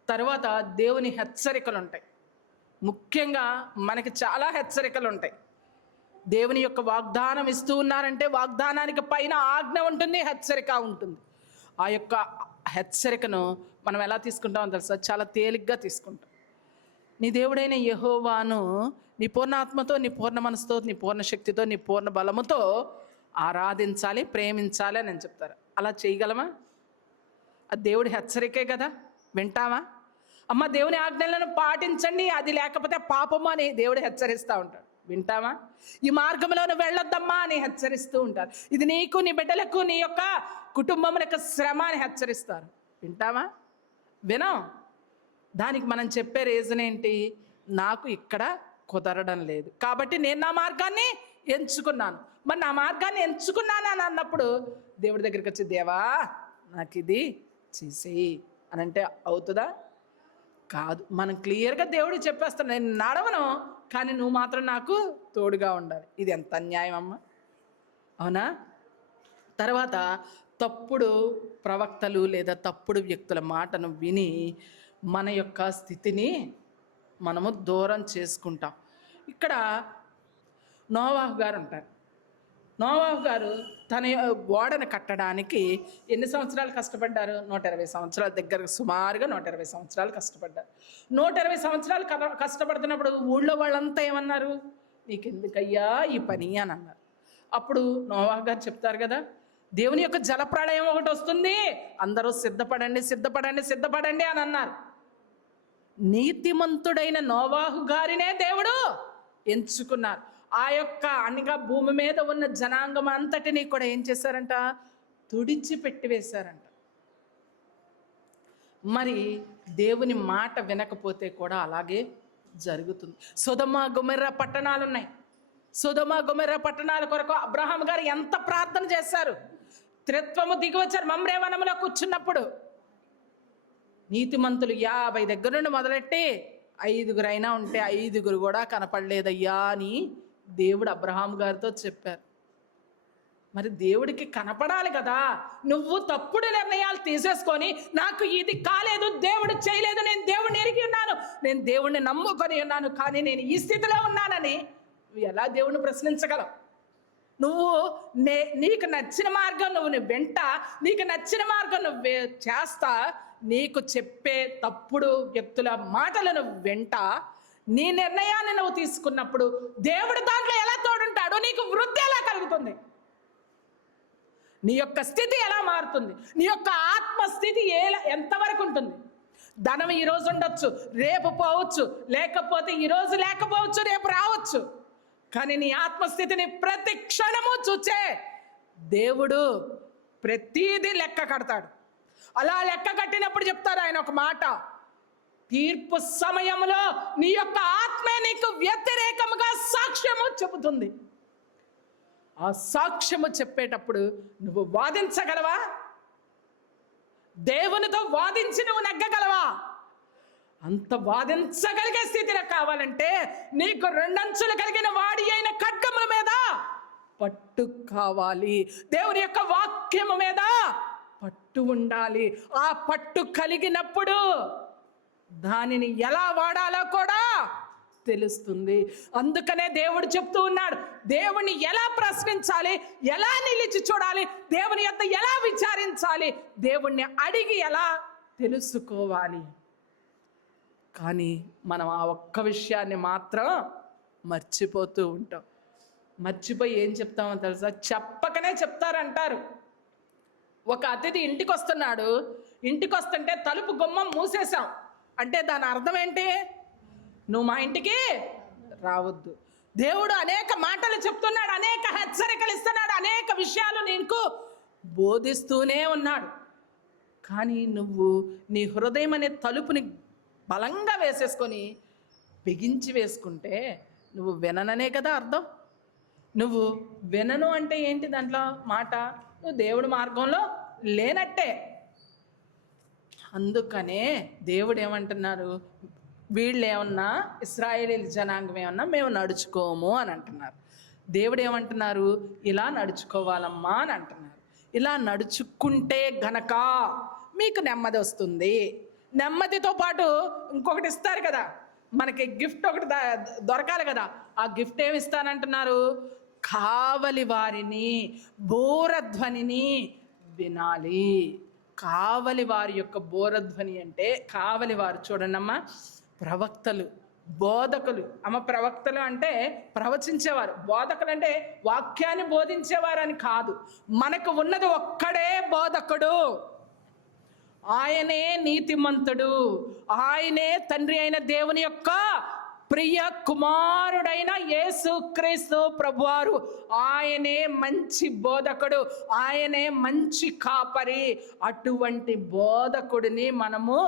తర్వాత దేవుని హెచ్చరికలు ఉంటాయి. ముఖ్యంగా మనకి చాలా హెచ్చరికలు ఉంటాయి. దేవుని యొక్క వాగ్దానం ఇస్తూ ఉన్నారంటే వాగ్దానానికి పైన ఆజ్ఞ ఉంటుంది, హెచ్చరిక ఉంటుంది. ఆ యొక్క హెచ్చరికను మనం ఎలా తీసుకుంటామో తెలుసా? చాలా తేలిగ్గా తీసుకుంటాం. నీ దేవుడైన యెహోవాను నీ పూర్ణ ఆత్మతో, నీ పూర్ణ మనసుతో, నీ పూర్ణ శక్తితో, నీ పూర్ణ బలముతో ఆరాధించాలి, ప్రేమించాలి అని చెప్తారు. అలా చేయగలమా? అది దేవుడి హెచ్చరికే కదా. వింటావా? అమ్మ దేవుని ఆజ్ఞలను పాటించండి, అది లేకపోతే పాపము అని దేవుడు హెచ్చరిస్తూ ఉంటాడు. వింటావా? ఈ మార్గంలో వెళ్ళొద్దమ్మా అని హెచ్చరిస్తూ ఉంటారు. ఇది నీకు, నీ బిడ్డలకు, నీ యొక్క కుటుంబములకు శ్రమ అని హెచ్చరిస్తారు. వింటావా? వినం. దానికి మనం చెప్పే రీజన్ ఏంటి? నాకు ఇక్కడ కుదరడం లేదు కాబట్టి నేను నా మార్గాన్ని ఎంచుకున్నాను. మరి నా మార్గాన్ని ఎంచుకున్నాను అని అన్నప్పుడు దేవుడి దగ్గరికి వచ్చి, దేవా నాకు ఇది చేసేయి అని అంటే అవుతుందా? కాదు. మనం క్లియర్గా దేవుడికి చెప్పేస్తాను, నేను నడవను కానీ నువ్వు మాత్రం నాకు తోడుగా ఉండాలి. ఇది ఎంత అన్యాయం అమ్మ, అవునా? తర్వాత తప్పుడు ప్రవక్తలు లేదా తప్పుడు వ్యక్తుల మాటను విని మన యొక్క స్థితిని మనము దూరం చేసుకుంటాం. ఇక్కడ నోవాహు గారు ఉంటారు. నోవాహు గారు తన ఓడను కట్టడానికి ఎన్ని సంవత్సరాలు కష్టపడ్డారు? 120 సంవత్సరాల దగ్గర, సుమారుగా 120 సంవత్సరాలు కష్టపడ్డారు. 120 సంవత్సరాలు కష్టపడుతున్నప్పుడు ఊళ్ళో వాళ్ళంతా ఏమన్నారు? నీకెందుకయ్యా ఈ పని అని అన్నారు. అప్పుడు నోవాహు గారు చెప్తారు కదా, దేవుని యొక్క జలప్రళయం ఒకటి వస్తుంది, అందరూ సిద్ధపడండి సిద్ధపడండి సిద్ధపడండి అని అన్నారు. నీతిమంతుడైన నోవాహు గారినే దేవుడు ఎంచుకున్నారు. ఆ యొక్క అనగా భూమి మీద ఉన్న జనాంగం అంతటినీ కూడా ఏం చేశారంట? తుడిచిపెట్టి వేశారంట. మరి దేవుని మాట వినకపోతే కూడా అలాగే జరుగుతుంది. సొదొమ గొమొర్రా పట్టణాలు ఉన్నాయి. సొదొమ గొమొర్రా పట్టణాల కొరకు అబ్రహాం గారు ఎంత ప్రార్థన చేశారు. త్రిత్వము దిగి వచ్చారు. మమ్రే వనంలో కూర్చున్నప్పుడు నీతిమంతులు 50 దగ్గర నుండి మొదలెట్టి 5 ఉంటే 5 కూడా కనపడలేదయ్యా అని దేవుడు అబ్రహాం గారితో చెప్పారు. మరి దేవుడికి కనపడాలి కదా. నువ్వు తప్పుడు నిర్ణయాలు తీసేసుకొని నాకు ఇది కాలేదు, దేవుడు చేయలేదు, నేను దేవుడిని ఎరిగి ఉన్నాను, నేను దేవుడిని నమ్ముకొని ఉన్నాను, కానీ నేను ఈ స్థితిలో ఉన్నానని నువ్వు ఎలా దేవుడిని ప్రశ్నించగలవు? నువ్వు నీకు నచ్చిన మార్గం నువ్వు వెంట, నీకు నచ్చిన మార్గం నువ్వు చేస్తా, నీకు చెప్పే తప్పుడు వ్యక్తుల మాటలను వెంట నీ నిర్ణయాన్ని నువ్వు తీసుకున్నప్పుడు దేవుడు దాంట్లో ఎలా తోడుంటాడు? నీకు వృద్ధి ఎలా కలుగుతుంది? నీ యొక్క స్థితి ఎలా మారుతుంది? నీ యొక్క ఆత్మస్థితి ఎంతవరకు ఉంటుంది? ధనం ఈరోజు ఉండొచ్చు, రేపు పోవచ్చు, లేకపోతే ఈరోజు లేకపోవచ్చు, రేపు రావచ్చు, కానీ నీ ఆత్మస్థితిని ప్రతి క్షణము చూచే దేవుడు ప్రతీది లెక్క కడతాడు. అలా లెక్క కట్టినప్పుడు చెప్తారు ఆయన ఒక మాట, తీర్పు సమయంలో నీ యొక్క ఆత్మే నీకు వ్యతిరేకముగా సాక్ష్యము చెబుతుంది. ఆ సాక్ష్యము చెప్పేటప్పుడు నువ్వు వాదించగలవా? దేవునితో వాదించి నువ్వు నెగ్గగలవా? అంత వాదించగలిగే స్థితిలో కావాలంటే నీకు 2 అంచులు కలిగిన వాడి అయిన ఖడ్గముల మీద పట్టు కావాలి. దేవుని యొక్క వాక్యము మీద పట్టు ఉండాలి. ఆ పట్టు కలిగినప్పుడు దానిని ఎలా వాడాలో కూడా తెలుస్తుంది. అందుకనే దేవుడు చెప్తూ ఉన్నాడు, దేవుని ఎలా ప్రశ్నించాలి, ఎలా నిలిచి చూడాలి, దేవుని యొక్క ఎలా విచారించాలి, దేవుణ్ణి అడిగి ఎలా తెలుసుకోవాలి. కానీ మనం ఆ ఒక్క విషయాన్ని మాత్రం మర్చిపోతూ ఉంటాం. మర్చిపోయి ఏం చెప్తామో తెలుసా? చెప్పకనే చెప్తారంటారు. ఒక అతిథి ఇంటికి వస్తున్నాడు, ఇంటికి వస్తుంటే తలుపు గుమ్మం మూసేశాం అంటే దాని అర్థం ఏంటి? నువ్వు మా ఇంటికి రావద్దు. దేవుడు అనేక మాటలు చెప్తున్నాడు, అనేక హెచ్చరికలు ఇస్తున్నాడు, అనేక విషయాలు నీకు బోధిస్తూనే ఉన్నాడు. కానీ నువ్వు నీ హృదయం అనే తలుపుని బలంగా వేసేసుకొని బిగించి వేసుకుంటే నువ్వు వినననే కదా అర్థం. నువ్వు వినను అంటే ఏంటి దాంట్లో మాట? నువ్వు దేవుడి మార్గంలో లేనట్టే. అందుకనే దేవుడు ఏమంటున్నారు? వీళ్ళు ఏమన్నా, ఇశ్రాయేలీల జనాంగం ఏమన్నా మేము నడుచుకోము అని అంటున్నారు. దేవుడు ఏమంటున్నారు? ఇలా నడుచుకోవాలమ్మా అని అంటున్నారు. ఇలా నడుచుకుంటే గనక మీకు నెమ్మది వస్తుంది. నెమ్మదితో పాటు ఇంకొకటి ఇస్తారు కదా, మనకి గిఫ్ట్ ఒకటి దొరకాలి కదా. ఆ గిఫ్ట్ ఏమి ఇస్తానంటున్నారు? కావలి వారిని బోరధ్వనిని వినాలి. కావలి వారి యొక్క బోరధ్వని అంటే, కావలి వారు చూడండమ్మా, ప్రవక్తలు, బోధకులు. ప్రవక్తలు అంటే ప్రవచించేవారు, బోధకులు అంటే వాక్యాన్ని బోధించేవారు అని కాదు. మనకు ఉన్నది ఒక్కడే బోధకుడు, ఆయనే నీతిమంతుడు, ఆయనే తండ్రి అయిన దేవుని యొక్క ప్రియ కుమారుడైన యేసుక్రీస్తు ప్రభువారు. ఆయనే మంచి బోధకుడు, ఆయనే మంచి కాపరి. అటువంటి బోధకుడిని మనము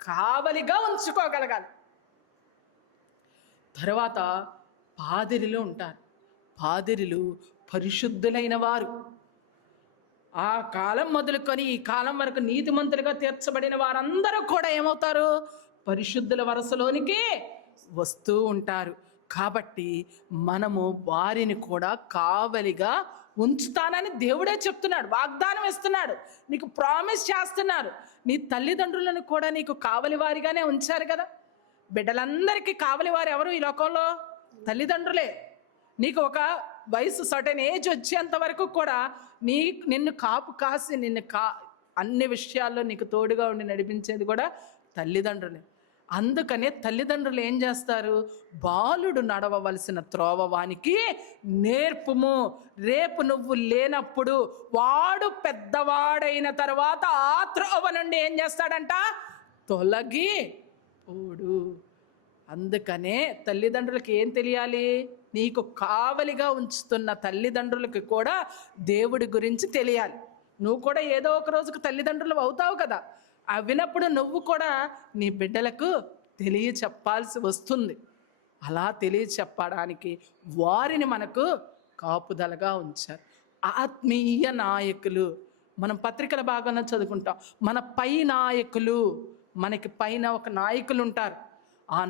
కావలిగా ఉంచుకోగలగాలి. తర్వాత పాదిరులు ఉంటారు. పాదిరులు పరిశుద్ధులైన వారు. ఆ కాలం మొదలుకొని ఈ కాలం వరకు నీతిమంతులుగా తీర్చబడిన వారందరూ కూడా ఏమవుతారు? పరిశుద్ధుల వరసలోనికి వస్తూ ఉంటారు. కాబట్టి మనము వారిని కూడా కావలిగా ఉంచుతానని దేవుడే చెప్తున్నాడు, వాగ్దానం ఇస్తున్నాడు, నీకు ప్రామిస్ చేస్తున్నారు. నీ తల్లిదండ్రులను కూడా నీకు కావలి వారిగానే ఉంచారు కదా. బిడ్డలందరికీ కావలి వారు ఎవరు ఈ లోకంలో? తల్లిదండ్రులే. నీకు ఒక వయసు సర్టెన్ ఏజ్ వచ్చేంత వరకు కూడా నిన్ను కాపు కాసి అన్ని విషయాల్లో నీకు తోడుగా ఉండి నడిపించేది కూడా తల్లిదండ్రులే. అందుకనే తల్లిదండ్రులు ఏం చేస్తారు? బాలుడు నడవవలసిన త్రోవ వానికి నేర్పుము, రేపు నువ్వు లేనప్పుడు వాడు పెద్దవాడైన తర్వాత ఆ త్రోవ నుండి ఏం చేస్తాడంట? తొలగి పోడు. అందుకనే తల్లిదండ్రులకి ఏం తెలియాలి? నీకు కావలిగా ఉంచుతున్న తల్లిదండ్రులకి కూడా దేవుడి గురించి తెలియాలి. నువ్వు కూడా ఏదో ఒక రోజుకు తల్లిదండ్రులు అవుతావు కదా. అవినప్పుడు నువ్వు కూడా నీ బిడ్డలకు తెలియచెప్పాల్సి వస్తుంది. అలా తెలియచెప్పడానికి వారిని మనకు కాపుదలగా ఉంచారు. ఆత్మీయ నాయకులు, మనం పత్రికల భాగంలో చదువుకుంటాం. మన పై నాయకులు, మనకి పైన ఒక నాయకులు ఉంటారు. ఆ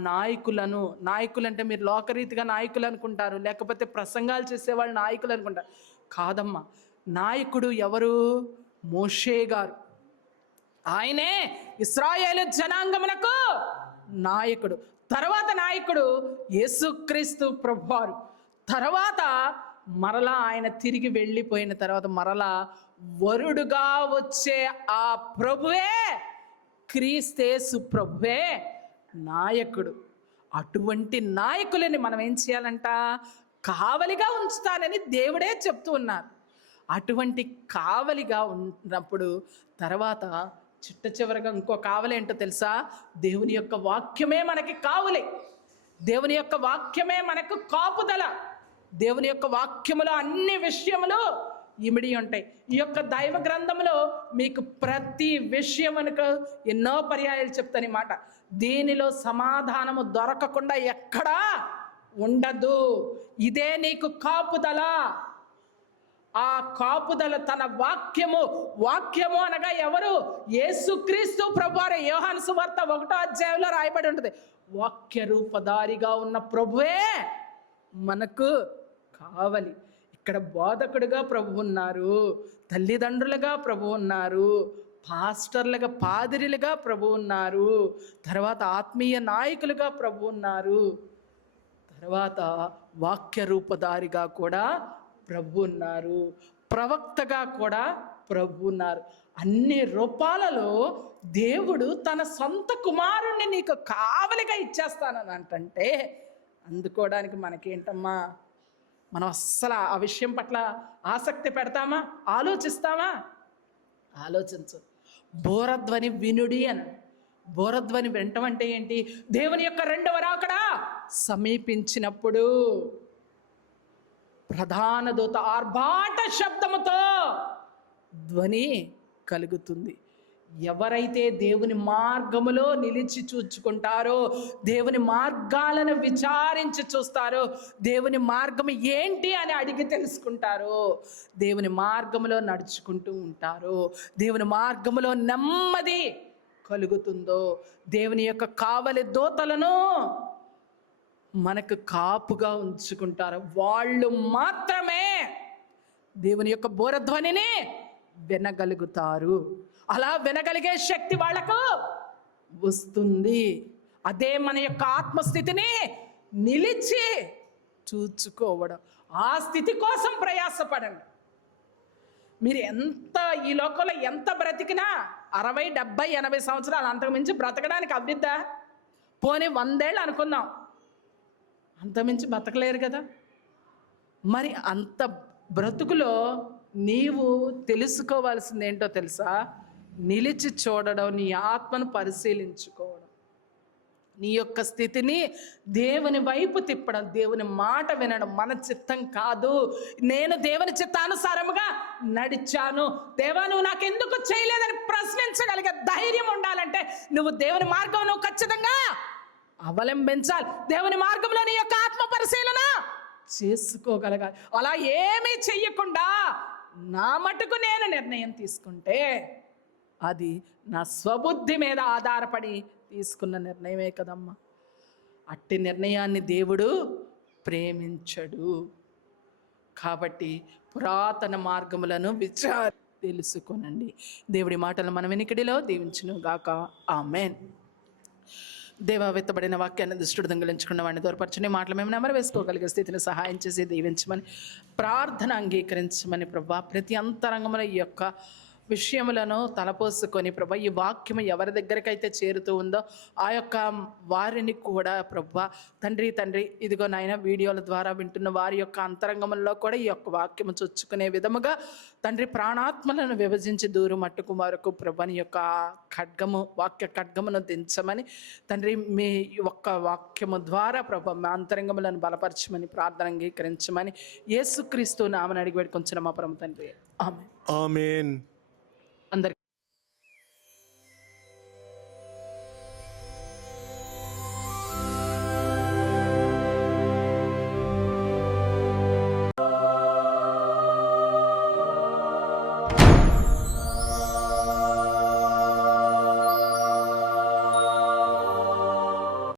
నాయకులు అంటే మీరు లోకరీతిగా నాయకులు అనుకుంటారు, లేకపోతే ప్రసంగాలు చేసేవాళ్ళు నాయకులు అనుకుంటారు. కాదమ్మా, నాయకుడు ఎవరు? మోషే గారు. ఆయనే ఇశ్రాయేలు జనాంగమునకు నాయకుడు. తర్వాత నాయకుడు యేసుక్రీస్తు ప్రభువారు. తర్వాత మరలా ఆయన తిరిగి వెళ్ళిపోయిన తర్వాత మరలా వరుడుగా వచ్చే ఆ ప్రభువే, క్రీస్తేసు ప్రభువే నాయకుడు. అటువంటి నాయకులని మనం ఏం చేయాలంట? కావలిగా ఉంచుతానని దేవుడే చెప్తూ ఉన్నారు. అటువంటి కావలిగా ఉన్నప్పుడు తర్వాత చిట్ట చివరిగా ఇంకో కావలి ఏంటో తెలుసా? దేవుని యొక్క వాక్యమే మనకి కావలి. దేవుని యొక్క వాక్యమే మనకు కాపుదల. దేవుని యొక్క వాక్యములో అన్ని విషయములు ఇమిడి ఉంటాయి. ఈ యొక్క దైవ గ్రంథంలో మీకు ప్రతి విషయమునకు ఎన్నో పర్యాయాలు చెప్తాను మాట. దీనిలో సమాధానము దొరకకుండా ఎక్కడా ఉండదు. ఇదే నీకు కాపుదల. ఆ కాపుదల తన వాక్యము అనగా ఎవరు? యేసుక్రీస్తు ప్రభువారే. యోహాను సువార్త 1వ అధ్యాయంలో రాయబడి ఉంటుంది. వాక్య రూపధారిగా ఉన్న ప్రభువే మనకు కావలి. ఇక్కడ బోధకుడుగా ప్రభు ఉన్నారు, తల్లిదండ్రులుగా ప్రభు ఉన్నారు, పాస్టర్లుగా, పాదిరిలుగా ప్రభు ఉన్నారు, తర్వాత ఆత్మీయ నాయకులుగా ప్రభు ఉన్నారు, తర్వాత వాక్య రూపధారిగా కూడా ప్రభు ఉన్నారు, ప్రవక్తగా కూడా ప్రభు ఉన్నారు. అన్ని రూపాలలో దేవుడు తన సొంత కుమారుణ్ణి నీకు కావలిగా ఇచ్చేస్తానని అంటే అందుకోవడానికి మనకేంటమ్మా? మనం అస్సలు ఆ విషయం పట్ల ఆసక్తి పెడతామా? ఆలోచిస్తామా? ఆలోచించు. బోరధ్వని వినుడి అని. బోరధ్వని వినటం అంటే ఏంటి? దేవుని యొక్క రెండవ రాకడ సమీపించినప్పుడు ప్రధాన దూత ఆర్భాట శబ్దముతో ధ్వని కలుగుతుంది. ఎవరైతే దేవుని మార్గములో నిలిచి చూచుకుంటారో, దేవుని మార్గాలను విచారించి చూస్తారో, దేవుని మార్గం ఏంటి అని అడిగి తెలుసుకుంటారో, దేవుని మార్గములో నడుచుకుంటూ ఉంటారో, దేవుని మార్గములో నెమ్మది కలుగుతుందో, దేవుని యొక్క కావలి దూతలను మనకు కాపుగా ఉంచుకుంటారు, వాళ్ళు మాత్రమే దేవుని యొక్క బోరధ్వనిని వినగలుగుతారు. అలా వినగలిగే శక్తి వాళ్లకు వస్తుంది. అదే మన యొక్క ఆత్మస్థితిని నిలిచి చూచుకోవడం. ఆ స్థితి కోసం ప్రయాసపడండి. మీరు ఎంత ఈ లోకంలో ఎంత బ్రతికినా 60, 70, 80 సంవత్సరాలు అంతకుమించి బ్రతకడానికి అవ్విద్దా? పోనీ 100 ఏళ్ళు అనుకుందాం, అంతమించి బతకలేరు కదా. మరి అంత బ్రతుకులో నీవు తెలుసుకోవాల్సింది ఏంటో తెలుసా? నిలిచి చూడడం, నీ ఆత్మను పరిశీలించుకోవడం, నీ యొక్క స్థితిని దేవుని వైపు తిప్పడం, దేవుని మాట వినడం. మన చిత్తం కాదు, నేను దేవుని చిత్తానుసారముగా నడిచాను, దేవా నువ్వు నాకెందుకు చేయలేదని ప్రశ్నించగలిగే ధైర్యం ఉండాలంటే నువ్వు దేవుని మార్గం నువ్వు ఖచ్చితంగా అవలంబించాలి. దేవుని మార్గంలో నీ యొక్క ఆత్మ పరిశీలన చేసుకోగలగాలి. అలా ఏమీ చెయ్యకుండా నా మటుకు నేను నిర్ణయం తీసుకుంటే అది నా స్వబుద్ధి మీద ఆధారపడి తీసుకున్న నిర్ణయమే కదమ్మా. అట్టి నిర్ణయాన్ని దేవుడు ప్రేమించడు. కాబట్టి పురాతన మార్గములను తెలుసుకొనండి. దేవుడి మాటలు మన వెనుకడిలో దీవించును గాక. ఆమేన్. దేవా, వెత్తబడిన వాక్యాన్ని దుష్టుడు దొంగిలించుకున్న వాడిని దూరపరచని మాటలు మేము నెమరు వేసుకోగలిగే స్థితిని సహాయం చేసి దీవించమని, ప్రార్థన అంగీకరించమని ప్రభా. ప్రతి అంతరంగముల ఈ యొక్క విషయములను తలపోసుకొని ప్రభా, ఈ వాక్యము ఎవరి దగ్గరకైతే చేరుతూ ఉందో ఆ యొక్క వారిని కూడా ప్రభా తండ్రి ఇదిగో నాయన వీడియోల ద్వారా వింటున్న వారి యొక్క అంతరంగంలో కూడా ఈ యొక్క వాక్యము చొచ్చుకునే విధముగా తండ్రి ప్రాణాత్మలను విభజించి దూరం మట్టుకు వరకు ప్రభాని యొక్క వాక్య ఖడ్గమును దించమని తండ్రి, మీ ఒక్క వాక్యము ద్వారా ప్రభా మా అంతరంగములను బలపరచమని, ప్రార్థన అంగీకరించమని యేసుక్రీస్తు నామమున అడిగి వేడుకొంచున్నాము మా పరమ తండ్రి. ఆమేన్. ఆమేన్.